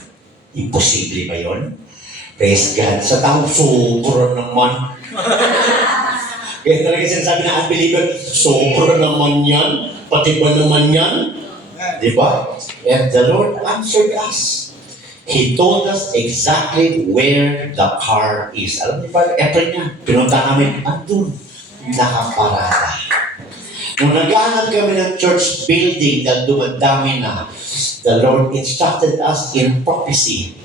Imposible ba yun? Praise God. Sa taong sobra naman. Kaya talaga sinasabi na unbeliever, sobra naman yan. Pati ba naman yan? Diba? And the Lord answered us. He told us exactly where the car is. Alam niyo ba, April niya, pinunta namin, andun, nakaparada. Nung naghahanap kami ng church building na dumadami na, the Lord instructed us in prophecy,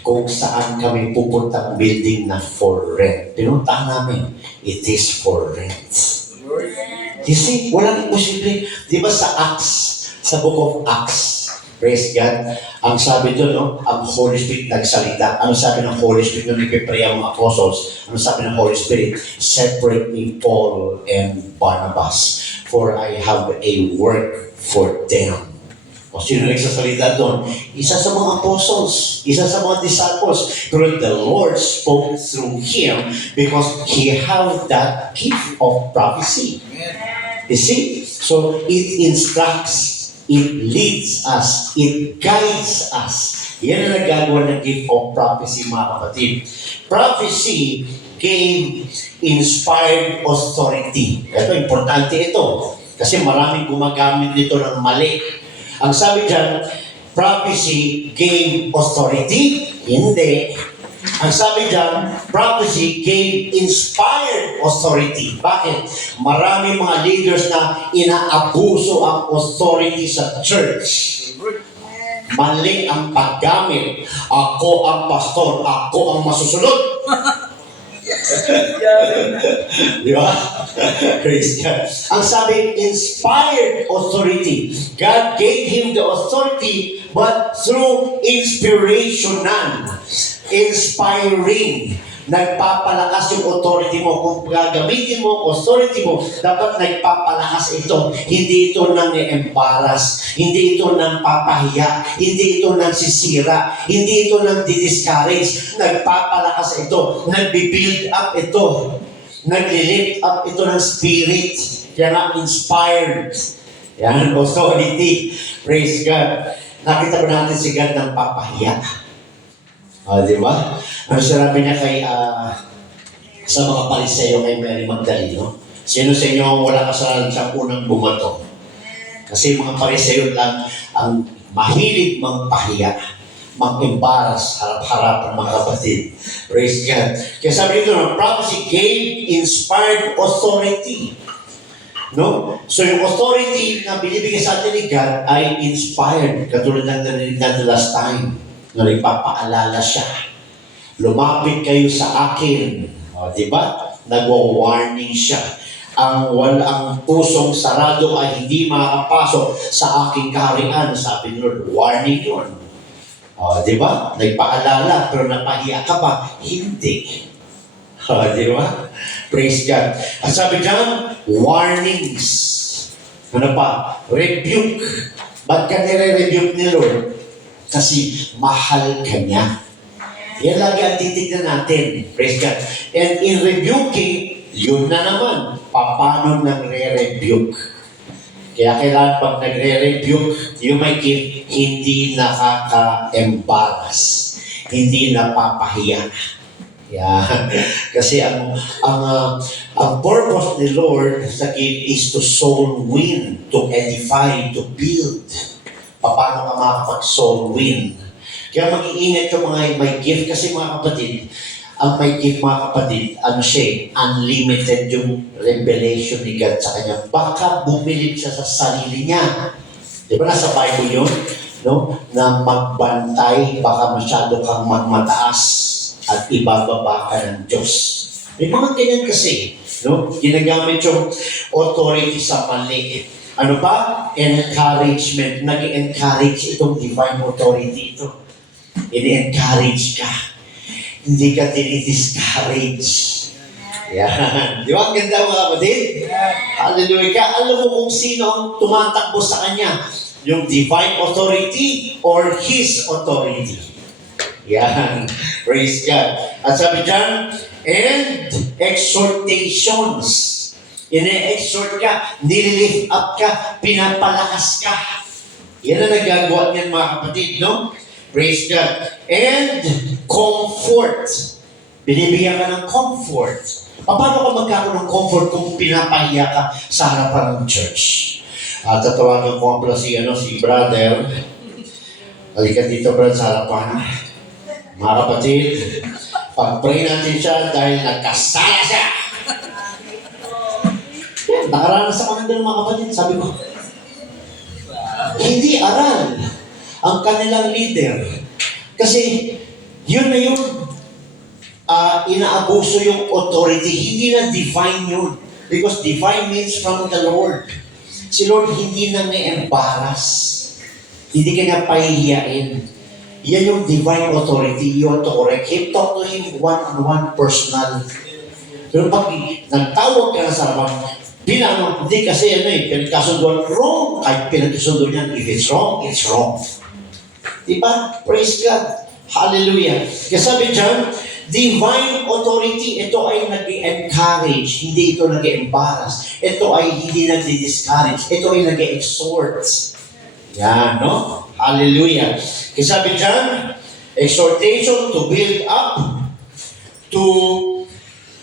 kung saan kami pupuntang building na for rent. Pinuntahan namin, it is for rent. You see, walang imposible. Di ba sa Acts, sa book of Acts, praise God, ang sabi doon, no, ang Holy Spirit nagsalita. Ano sabi ng Holy Spirit nung nagpipray ang mga apostles? Ano sabi ng Holy Spirit? Separate me, Paul and Barnabas, for I have a work for them. O sino nagsasalita doon? Isa sa mga apostles, isa sa mga disciples. Pero the Lord spoke through him because he had that gift of prophecy. You see? So it instructs, it leads us, it guides us. Yan ang nagagawa ng gift of prophecy, mga kapatid. Prophecy gave inspired authority. Ito, importante ito. Kasi maraming gumagamit dito ng mali. Ang sabi dyan, prophecy gave authority? Hindi. Ang sabi dyan, prophecy gave inspired authority. Bakit? Marami mga leaders na inaabuso ang authority sa church. Mali ang paggamit. Ako ang pastor, ako ang masusunod. Di ba? Praise God. Ang sabi, inspired authority. God gave him the authority, but through inspirational. Inspiring. Nagpapalakas yung authority mo. Kung gagamitin mo ang authority mo, dapat nagpapalakas ito. Hindi ito nang embarrass. Hindi ito nang papahiya. Hindi ito nang sisira. Hindi ito nang di-discourage. Nagpapalakas ito. Nagbi-build up ito. Nagli-lift up ito ng spirit. Kaya nga inspired. Yan, authority. Praise God. Nakita ba natin si God ng papahiya? Di ba? Ano sinabi niya kay, sa mga Pariseo kay Mary Magdalene, sino sa inyo ang wala kasalanan sa unang bumato? Kasi mga Pariseo lang ang mahilig magpahiya, mag-embarrass, harap-harap ang mga kapatid. Praise God. Kaya sabi dito, prophecy gave inspired authority. No? So yung authority na binibigay sa atin ni God ay inspired. Katulad ng narinig natin last time, na nagpapaalala siya. Lumapit kayo sa akin. O, di ba? Nagwa-warning siya. Ang pusong sarado ay hindi makakapasok sa aking kaharian. Sabi ni Lord, warning yun. O, di ba? Nagpaalala, pero napahiya ka ba? Hindi. O, di ba? Praise God. At sabi dyan, warnings. Ano pa? Rebuke. Ba't ka nire-rebuke ni Lord? Kasi mahal ka niya. Yan lagi ang titignan natin. Praise God. And in rebuking, yun na naman. Paano nagre-rebuke? Kaya kailangan pag nagre-rebuke, you might give, hindi nakaka-embarrass. Hindi napapahiya. Yeah. Kasi ang purpose ni Lord sa gift is to soul win, to edify, to build. Paano ka makakapag-soul win? Kaya mag-iingat yung mga may gift kasi mga kapatid, ang may gift mga kapatid, ano siya, unlimited yung revelation ni God sa kanya. Baka bumilib siya sa sarili niya. Di ba nasa Bible yun? No? Na magbantay, baka masyado kang magmataas at ibababa ka ng Diyos. May mga ganyan kasi. No? Ginagamit yung authority sa mali. Ano ba? Encouragement. Nag-encourage itong divine authority ito. Ini-encourage ka. Hindi ka dinidiscourage. Yan. Di ba? Ang ganda mga kapatid? Hallelujah. Kaya alam mo kung sino ang tumatakbo sa kanya. Yung divine authority or His authority. Yan. Praise God. At sabi dyan, and exhortations. Ine-exhort ka, nililift up ka, pinapalakas ka. Yan ang nagagawa niyan mga kapatid, no? Praise God. And comfort. Binibigyan ka ng comfort. Paano ka magkakaroon ng comfort kung pinapahiya ka sa harapan ng church? At tatawagan ko pala si brother. Halika dito, brother, sa harapan. Mga kapatid, pag-pray natin siya dahil nagkasala siya. Yan, nakaranas ako ng mga kapatid. Sabi ko, hindi aral ang kanilang leader. Kasi yun na yung inaabuso yung authority. Hindi na divine yun. Because divine means from the Lord. Si Lord hindi na na-embarrass. Hindi ka na pahihiyain. Yan yung divine authority. You want to correct him. Talk to him one-on-one, personal. Pero pag nagtawag ka na sa harapan, hindi kasi pinagkasunduan wrong. Kahit pinagkasunduan yan, if it's wrong, it's wrong. Diba? Praise God. Hallelujah. Kasi sabi dyan, divine authority, ito ay nag-encourage, hindi ito nag-embarrass. Ito ay hindi nag-discourage. Ito ay nag-exhort. Yan, no? Hallelujah. Kasi sabi dyan, exhortation to build up, to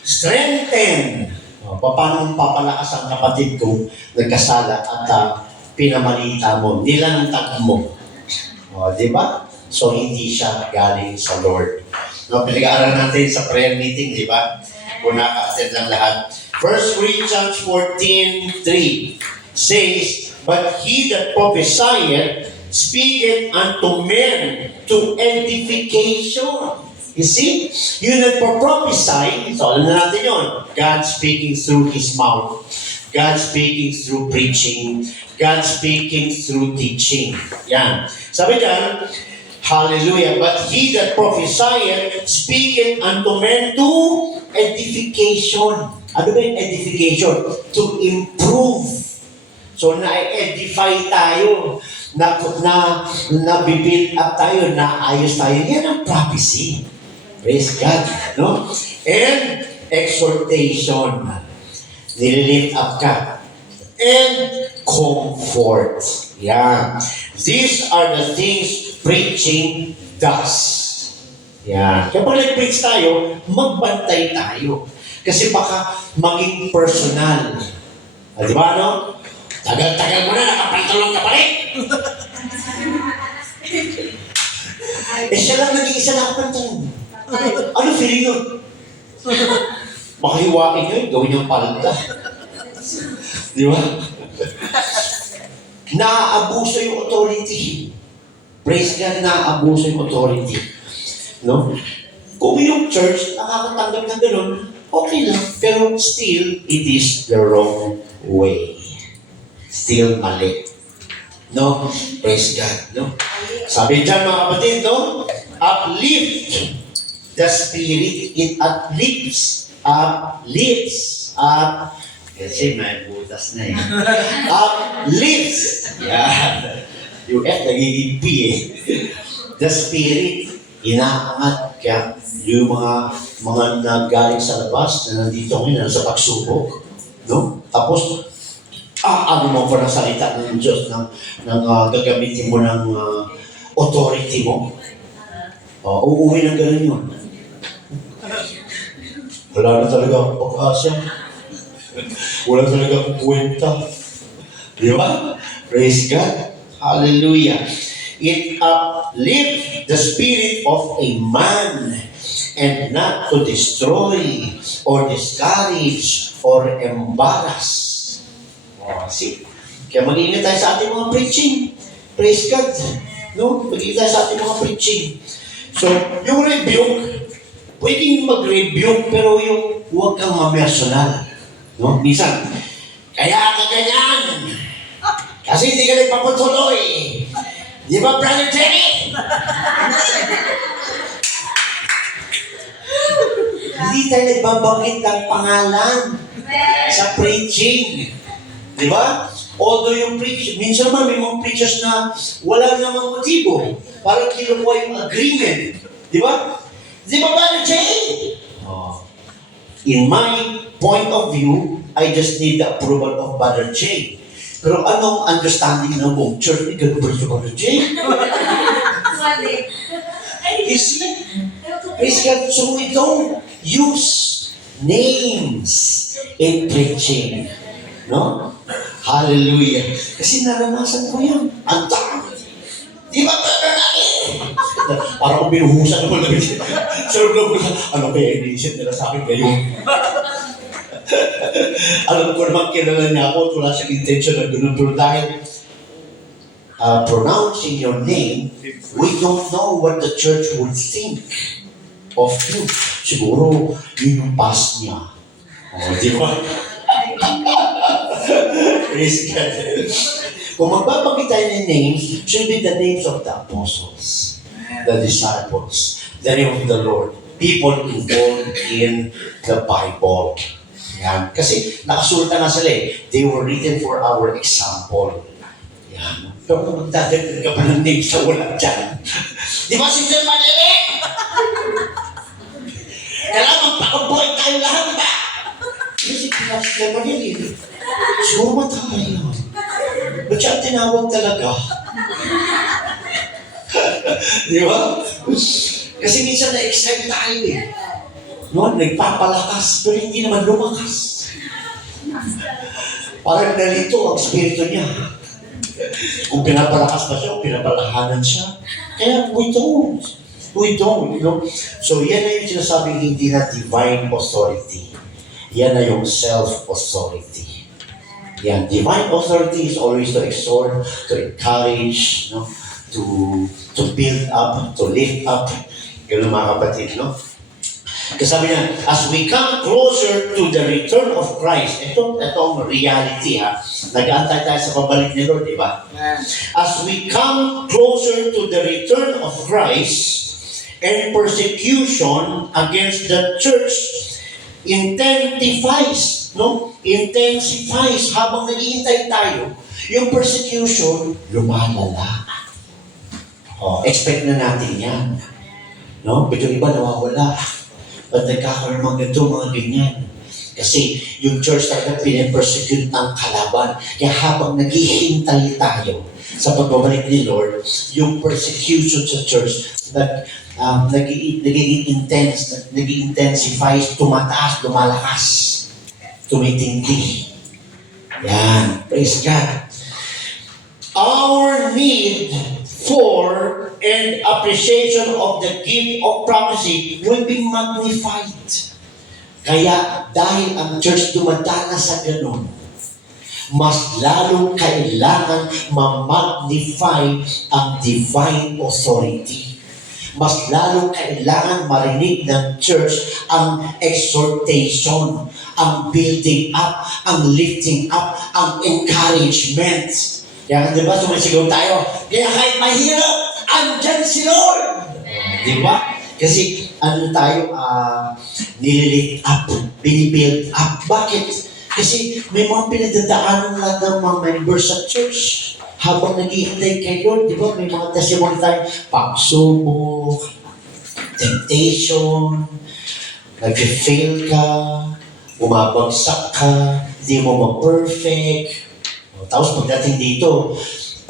strengthen. Paano mong papalakas ang kapatid ko nagkasala at pinamalita mo, nilantag mo. Di ba? So, hindi siya galing sa Lord. No, pinag-aaral natin sa prayer meeting, di ba? Kung naka-attend ng lahat. 1 Corinthians 14:3 says, but he that prophesieth speaketh unto men to edification. You see? Yung nagpo-prophesy, so alam na natin yun. God speaking through His mouth. God speaking through preaching. God speaking through teaching. Yan. Sabi dyan, hallelujah. But he that prophesieth speaketh unto men to edification. Ano ba yung edification? To improve. So, na-edify tayo. Na-build up tayo. Na-ayos tayo. Yan ang prophecy. Praise God. No? And exhortation. Nililift up ka. And comfort. Yan. These are the things preaching does. Yan. Kaya pag nag-preach tayo, magbantay tayo. Kasi baka maging personal. Di ba, no? Tagal-tagal mo na, nakapantalon ka pa rin. Siya lang nag-iisa nakapantalon. Ano feeling nun? Makahiwain nyo yun, gawin niyang palda. Di ba? Naaabuso yung authority. Praise God, naaabuso yung authority. No? Kung yung church nakakatanggap ng ganun, okay lang. Pero still, it is the wrong way. Still mali. No? Praise God. No? Sabi dyan mga kapatid, no? Uplift the spirit. It uplifts. Uplifts. Kasi may butas na eh. Uplifts. Yan. Yung F nagiging P eh. The spirit. Inaangat. Kaya yung mga nagaling sa labas na nandito ngayon, sa pagsubok. No? Tapos, ano mo pa ng salita ng Diyos ng gagamitin mo ng authority mo. Uuwi ng gano'n yun. Wala na talaga akong pag-asa. Wala talaga akong kwenta. Di ba? Praise God. Hallelujah. It uplifts the spirit of a man. and not to destroy or discourage or embarrass. Oh, see? Kaya mag-ingat tayo sa ating mga preaching. Praise God. No? Mag-ingat tayo sa ating mga preaching. So, yung rebuke, pwedeng mag-rebuke, pero yung huwag kang ma-personal. No? Minsan, kaya ka ganyan. Kasi hindi ka nagpapatuloy. Di ba, Brother Terry? Hindi tayo nagbabanggit ng pangalan sa preaching. Di ba? Although yung preach, minsan naman may mga preachers na wala namang motibo. Parang kinukuha yung agreement. Di ba? Di ba, Brother Jay? Oh. In my point of view, I just need the approval of Brother Jay. Pero anong understanding ng buong church ni Brother Jay? You see? Praise God. So we don't use names in preaching. No? Hallelujah. Kasi naranasan ko yan. Ang dami. Di ba, Brother Nani? Parang kung binuhusan ako lang. Sarap lang ko na, ano kaya iniisip nila sa akin ngayon? Alam ko naman kilala niya ako, wala siyang intention na gano'n. Pero dahil pronouncing your name, we don't know what the church would think of you. Siguro, yun yung past niya. O, di ba? Praise God. Kung magbabanggit tayo ng names, should be the names of the apostles, the disciples, the name of the Lord, people involved in the Bible. Yan. Kasi nakasulta na sila eh. They were written for our example. Yan. Pero kung magdadagdag ka pa ng names na wala dyan. Di ba, Sister Manili? Kailangan pakabuhay tayo lahat ba? Kasi Sister Manili, siguro matay lang. Ba't siya tinawag talaga? Di ba? Kasi minsan na-excite tayo eh. No, nagpapalakas, pero hindi naman lumakas. Parang nalito ang spirito niya. Kung pinapalakas pa siya, kung pinapalahanan siya. Kaya we don't. We don't, you know. So yan na yung sinasabing hindi na divine authority. Yan na yung self-authority. Yan, divine authority is always to exhort, to encourage, no? To build up, to lift up. Ganun mga kapatid, no? Kasi sabi niya, as we come closer to the return of Christ, itong reality ha, nag-aantay tayo sa pabalik ni Lord, di ba? As we come closer to the return of Christ, and persecution against the church intensifies, no? Intensifies habang naghihintay tayo, yung persecution lumalala. Oh, expect na natin yan. No? Pero iba nawawala. Ba't nagkakaroon mga ganito, mga ganyan? Kasi yung church talaga pinapersecute ng kalaban. Kaya habang naghihintay tayo sa pagbabalik ni Lord, yung persecution sa church nagiging intense, nag-intensify, tumataas, lumalakas, tumitindi. Yan. Praise God. Our need for and appreciation of the gift of prophecy will be magnified. Kaya dahil ang church dumadana sa ganun, mas lalong kailangan ma-magnify ang divine authority. Mas lalong kailangan marinig ng church ang exhortation, ang building up, ang lifting up, ang encouragement. Kaya di ba, sumisigaw tayo, kaya kahit mahirap, andyan si Lord. Di ba? Kasi ano tayo, nililift up, binibuild up. Bakit? Kasi may mga pinagdadaanan lahat ng mga members sa church. Habang naghihintay kay Lord, di ba, may mga testimony tayo, pagsubok, temptation, nag-fail ka, bumabagsak ka, hindi mo ma-perfect. Tapos pagdating dito,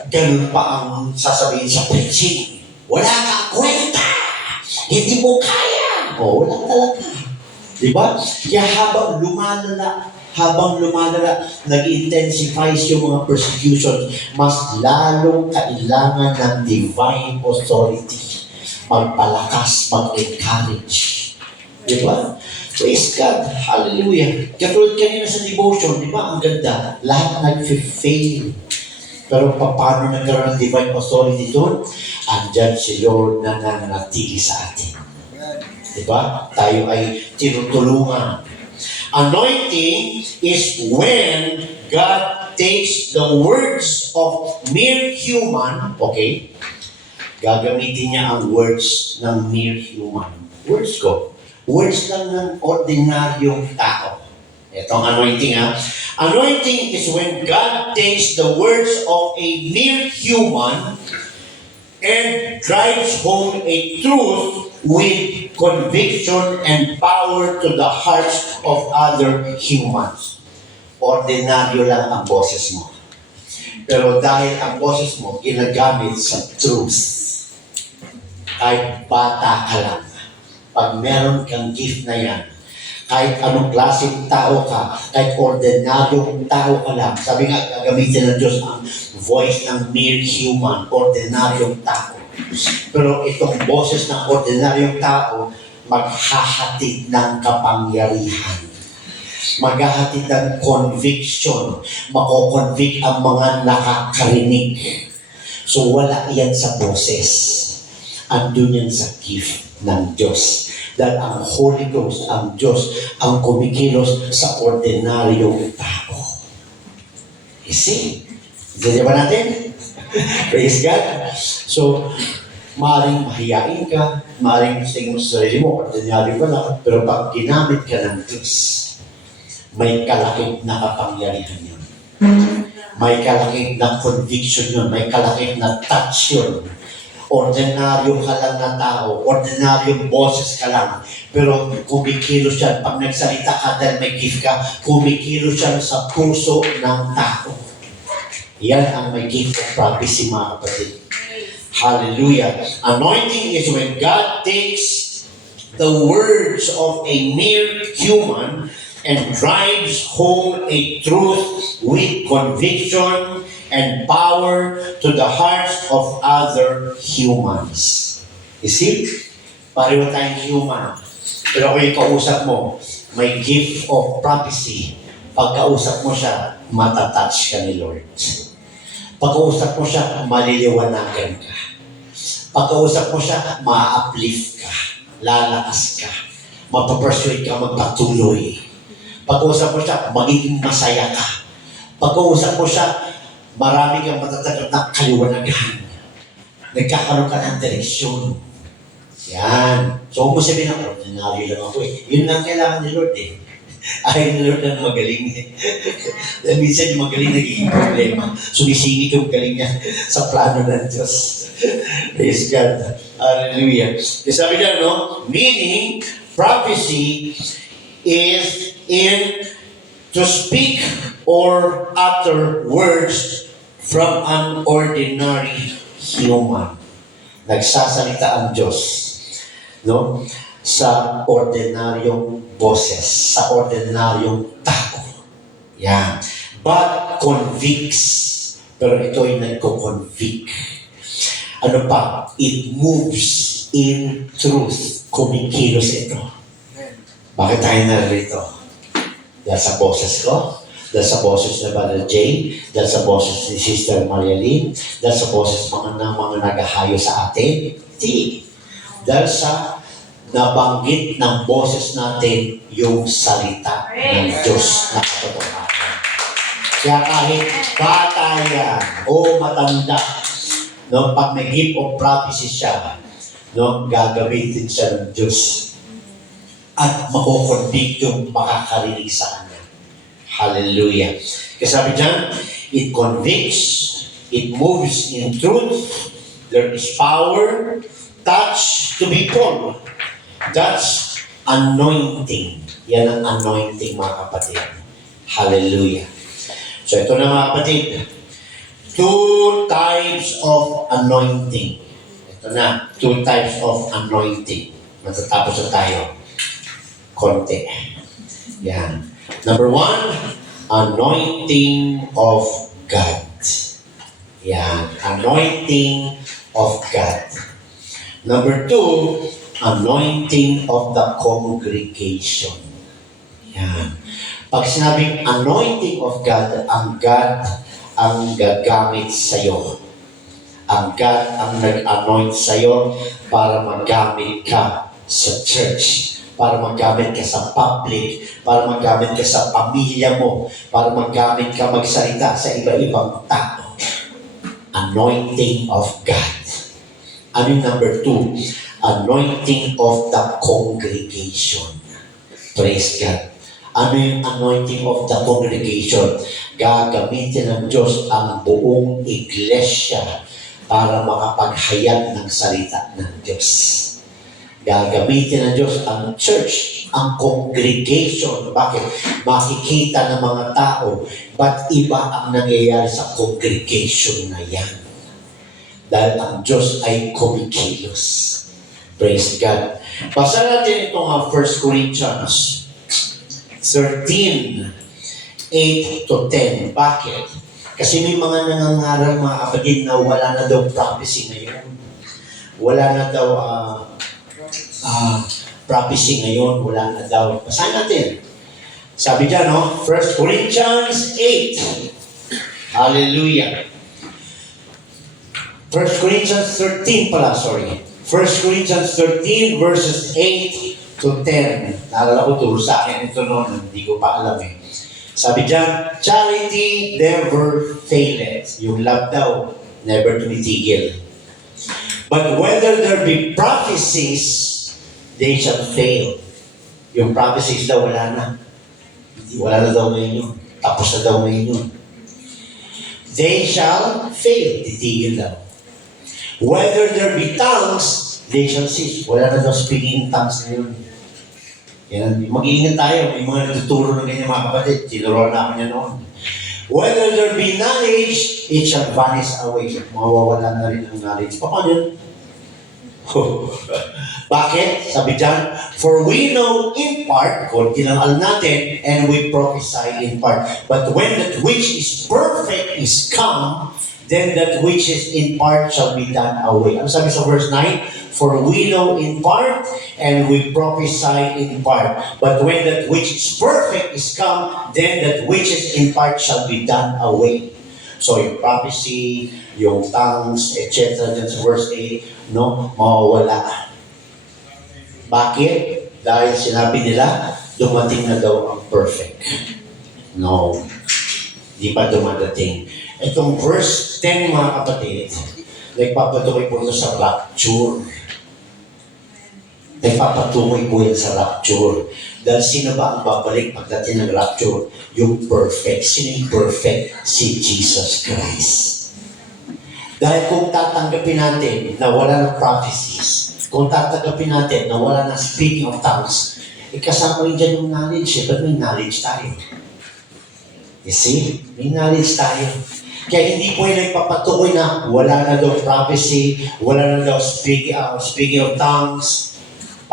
ganun pa ang sasabihin sa preaching. Wala kang kwenta! Hindi mo kaya! O, wala talaga. Diba? Kaya habang lumalala, nag-intensifies yung mga persecution, mas lalong kailangan ng divine authority. Magpalakas, mag-encourage. Di ba? Praise God. Hallelujah. Katulad kanina sa devotion, di ba? Ang ganda. Lahat nag-fail. Pero paano nagkaroon ng divine authority doon? Andyan si Lord na nananatili sa atin. Di ba? Tayo ay tinutulungan. Anointing is when God takes the words of mere human, okay? Gagamitin niya ang words ng mere human. Words ko. Words lang ng ordinaryong tao. Ito ang anointing, ha? Anointing is when God takes the words of a mere human and drives home a truth with conviction and power to the hearts of other humans. Ordinaryo lang ang boses mo. Pero dahil ang boses mo ginagamit sa truth, kahit bata ka lang, pag meron kang gift na yan, kahit anong klaseng tao ka, kahit ordinaryong tao ka lang, sabi nga, gagamitin ng Diyos ang voice ng mere human, ordinaryong tao. Pero itong boses ng ordinaryong tao, maghahatid ng kapangyarihan. Maghahatid ng conviction. Mako-convict ang mga nakakarinig. So wala yan sa boses. Andun yan sa gift ng Diyos. Dahil ang Holy Ghost, ang Diyos, ang kumikilos sa ordinaryong tao. You see? Hindi ba natin? Praise God. So, maaaring mahiyain ka, maaaring tingin mo sa sarili mo, ordinaryo ka lang, pero pag ginamit ka ng Diyos, may kalakip na kapangyarihan yun. May kalakip na conviction yun, may kalakip na touch yun. Ordinaryo ka lang na tao, ordinaryong boses ka lang, pero kumikilos yan. Pag nagsalita ka dahil may gift ka, kumikilos yan sa puso ng tao. Yan ang may gift of prophecy, mga kapatid. Hallelujah. Anointing is when God takes the words of a mere human and drives home a truth with conviction and power to the hearts of other humans. You see? Pareho tayong human. Pero kung yung kausap mo, may gift of prophecy. Pagkausap mo siya, matatouch ka ni Lord. Pagkausap mo siya, maliliwanagan ka. Pagkausap mo siya, ma-uplift ka. Lalakas ka. Mapapersuade ka magpatuloy. Pagkausap mo siya, magiging masaya ka. Pagkausap mo siya, marami kang matatagap na kaliwanagan. Nagkakaroon ka ng direksyon. Yan. So, kung mo sabihin na, ordinary lang ako eh. Yun lang kailangan ni Lord eh. Ayaw ni Lord na magaling eh. Minsan yung magaling nagiging problema. Sumisingit yung galing niya sa plano ng Diyos. Praise God. Hallelujah. Kasi sabi niya, no? Meaning, prophecy is in to speak or utter words from an ordinary human. Nagsasalita ang Diyos, no? Sa ordinaryong boses, sa ordinaryong tao. Yan. But convicts. Pero ito ay nagko-convict. Ano pa? It moves in truth. Kumikilos ito. Bakit tayo narito? Dahil sa boses ko, dahil sa boses ni Brother Jay, dahil sa boses ni Sister Maria Lynn, dahil sa boses ng mga nagahayo sa atin. Hindi. Dahil sa nabanggit ng boses natin yung salita ng Diyos na katotohanan. Kaya kahit bata yan o matanda, no, pag may gift of prophecy siya, no, gagamitin siya ng Diyos. At makukonvict yung makakarinig sa kanya. Hallelujah. Kasi sabi dyan, it convicts, it moves in truth, there is power, touch to be born. That's anointing. Yan ang anointing, mga kapatid. Hallelujah. So ito na, mga kapatid. Two types of anointing. Ito na, two types of anointing. Matatapos na tayo. Konti. Yan. Number one, anointing of God. Yan. Anointing of God. Number two, Anointing of the congregation. Yan. Pag sinabing anointing of God ang gagamit sa'yo. Ang God ang nag-anoint sa'yo para magamit ka sa church, para magamit ka sa public, para magamit ka sa pamilya mo, para magamit ka magsalita sa iba-ibang tao. Anointing of God. Ano yung number 2? Anointing of the congregation. Praise God. Ano yung anointing of the congregation? Gagamitin ng Diyos ang buong iglesia para makapaghayag ng salita ng Diyos. Gagamitin ng Diyos ang church, ang congregation. Bakit? Makikita ng mga tao, ba't iba ang nangyayari sa congregation na yan? Dahil ang Diyos ay kumikilos. Praise God. Basa natin itong 1 Corinthians 13, 8 to 10. Bakit? Kasi may mga nangangaral mga kapatid na wala na daw prophecy ngayon. Wala na daw prophecy ngayon. Wala na daw. Basahin natin. Sabi dyan, 1 Corinthians 8. Hallelujah. 1 Corinthians 13 pala, sorry. 1 Corinthians 13 verses 8 to 10. Naalala ko turo sa akin ito noon, hindi ko pa alam eh. Sabi dyan, charity never faileth. Yung love daw, never tumitigil. But whether there be prophecies, they shall fail. Yung prophecies daw, wala na. Wala na daw ngayon yun. Tapos na daw ngayon yun. They shall fail. Titigil daw. Whether there be tongues, they shall cease. Wala na daw speaking tongues na yun. Yan, mag-iingat tayo. May mga natuturo ng ganyan mga kapatid. Tinuruan na ako niya noon. Whether there be knowledge, it shall vanish away. Mawawala na rin ang knowledge. Paano yun? Bakit? Sabi dyan, for we know in part, konti lang alam natin, and we prophesy in part. But when that which is perfect is come, then that which is in part shall be done away. Ano sabi sa verse 9? For we know in part, and we prophesy in part. But when that which is perfect is come, then that which is in part shall be done away. So yung prophecy, yung tongues, etc. Dyan sa verse 8, mawawala. Bakit? Dahil sinabi nila, dumating na daw ang perfect. No. Di pa dumadating. Itong verse 10, mga kapatid, nagpapatungoy po sa rapture. Nagpapatungoy po yan sa rapture. Dahil sino ba ang babalik pagdating ng rapture? Yung perfect. Sino yung perfect? Si Jesus Christ. Dahil kung tatanggapin natin na wala ng prophecies, kung tatanggapin natin na wala ng speaking of tongues, kasama rin dyan yung knowledge. Ba't may knowledge tayo? You see? May knowledge tayo. Kaya hindi po yung nagpapatukoy na wala na daw prophecy, wala na daw speaking of tongues.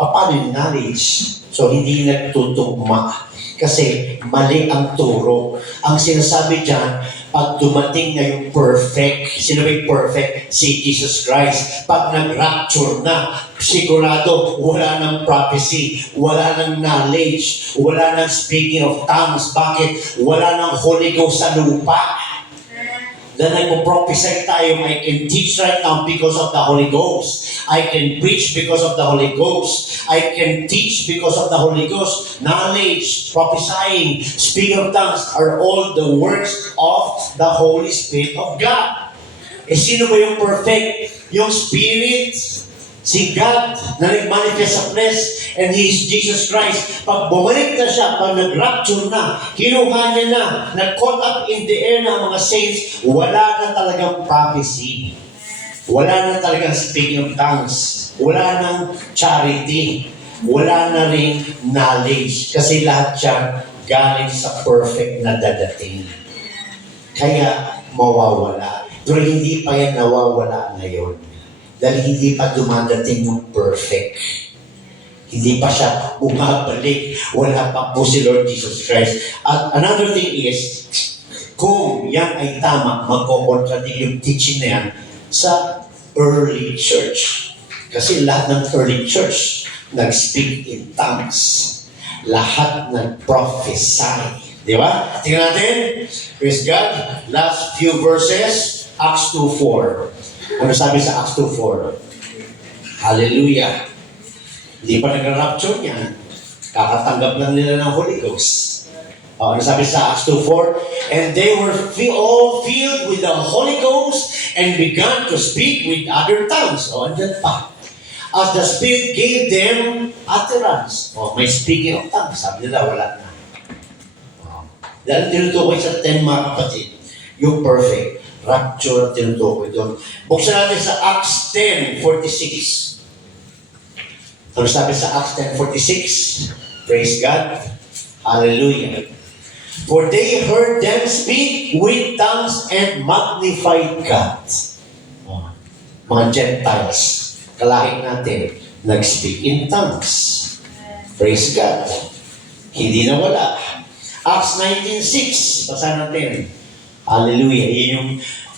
Paano yung knowledge? So, hindi nagtutugma. Kasi mali ang turo. Ang sinasabi dyan, pag dumating na yung perfect, sino ba yung perfect? Si Jesus Christ. Pag nag-rapture na, sigurado, wala ng prophecy, wala ng knowledge, wala ng speaking of tongues. Bakit? Wala ng Holy Ghost sa lupa. Then nagpo-prophesy tayo, I can teach right now because of the Holy Ghost. I can preach because of the Holy Ghost. I can teach because of the Holy Ghost. Knowledge, prophesying, speaking of tongues are all the works of the Holy Spirit of God. Sino ba yung perfect? Yung Spirit, si God na nag-manifest sa flesh, and He is Jesus Christ. Pag bumalik na siya, pag nag-rapture na, kinuha niya na, nag-caught up in the air na mga saints, wala na talagang prophecy. Wala na talagang speaking of tongues. Wala nang charity. Wala na rin knowledge. Kasi lahat yan galing sa perfect na dadating. Kaya mawawala. Pero hindi pa yan nawawala ngayon. Dahil hindi pa dumadating yung perfect. Hindi pa siya bumabalik. Wala pa po si Lord Jesus Christ. At another thing is, kung yan ay tama, magkocontradict yung teaching na yan sa early church. Kasi lahat ng early church nag-speak in tongues. Lahat nag-prophesy. Di ba? Tingnan natin. Praise God. Last few verses. Acts 2:4. Ano sabi sa Acts 2:4? Hallelujah. Hindi pa nag-rapture niyan. Kakatanggap lang nila ng Holy Ghost. Ano sabi sa Acts 2:4? And they were all filled with the Holy Ghost and began to speak with other tongues. Andyan pa. As the Spirit gave them utterance. May speaking of tongues. Sabi nila, wala na. Dahil tinutukoy sa 10 mga kapatid, yung perfect. Rapture ang tinutukoy doon. Buksan natin sa Acts 10:46. Ano sabi sa Acts 10:46? Praise God. Hallelujah. For they heard them speak with tongues and magnified God. Mga Gentiles. Kalahit natin, nag-speak in tongues. Praise God. Hindi na wala. Acts 19:6. Basahin natin. Hallelujah. Yun yung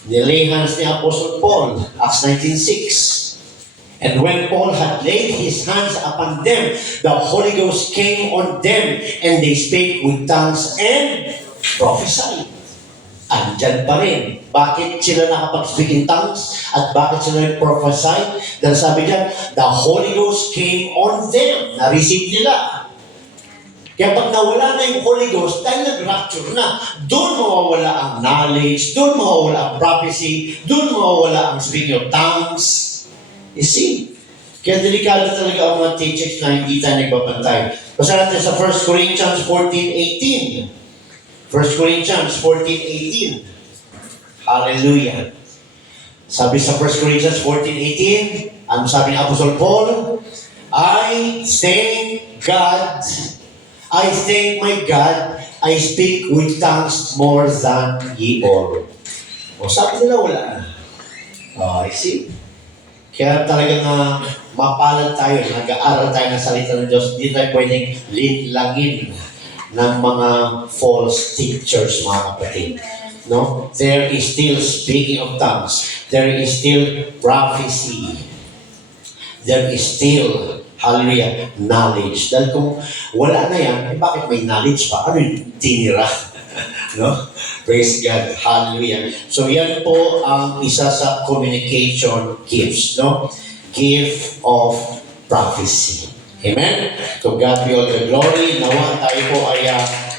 nilay hands ni Apostle Paul. Acts 19:6. And when Paul had laid his hands upon them, the Holy Ghost came on them, and they spake with tongues and prophesied. Andyan pa rin. Bakit sila nakapag-speak in tongues? At bakit sila nag-prophesy? Dahil sabi diyan, the Holy Ghost came on them. Na-receive nila. Kaya pag nawala na yung Holy Ghost, dahil nag-rapture na, doon mawawala ang knowledge, doon mawawala ang prophecy, doon mawawala ang speaking of tongues. You see? Kaya delikado talaga ang mga teachers na hindi tayo nagbabantay. Basta natin sa 1 Corinthians 14:18. 1 Corinthians 14:18. Hallelujah. Sabi sa 1 Corinthians 14:18, ano sabi ni Apostle Paul? I thank my God, I speak with tongues more than ye all. Sabi nila wala na. I see. Kaya talaga na mapalad tayo, nag-aaral tayo ng salita ng Diyos, hindi tayo pwedeng linlangin ng mga false teachers, mga kapatid. No? There is still speaking of tongues. There is still prophecy. There is still, hallelujah, knowledge. Dahil kung wala na yan, bakit may knowledge pa? Ano yung tinira? No? Praise God. Hallelujah. So yan po ang isa sa communication gifts. No? Gift of prophecy. Amen? To God be all the glory. Nawa tayo po ay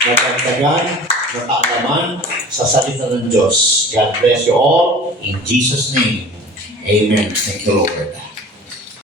natagdagan, nakaalaman sa salita ng Diyos. God bless you all. In Jesus' name. Amen. Thank you, Lord.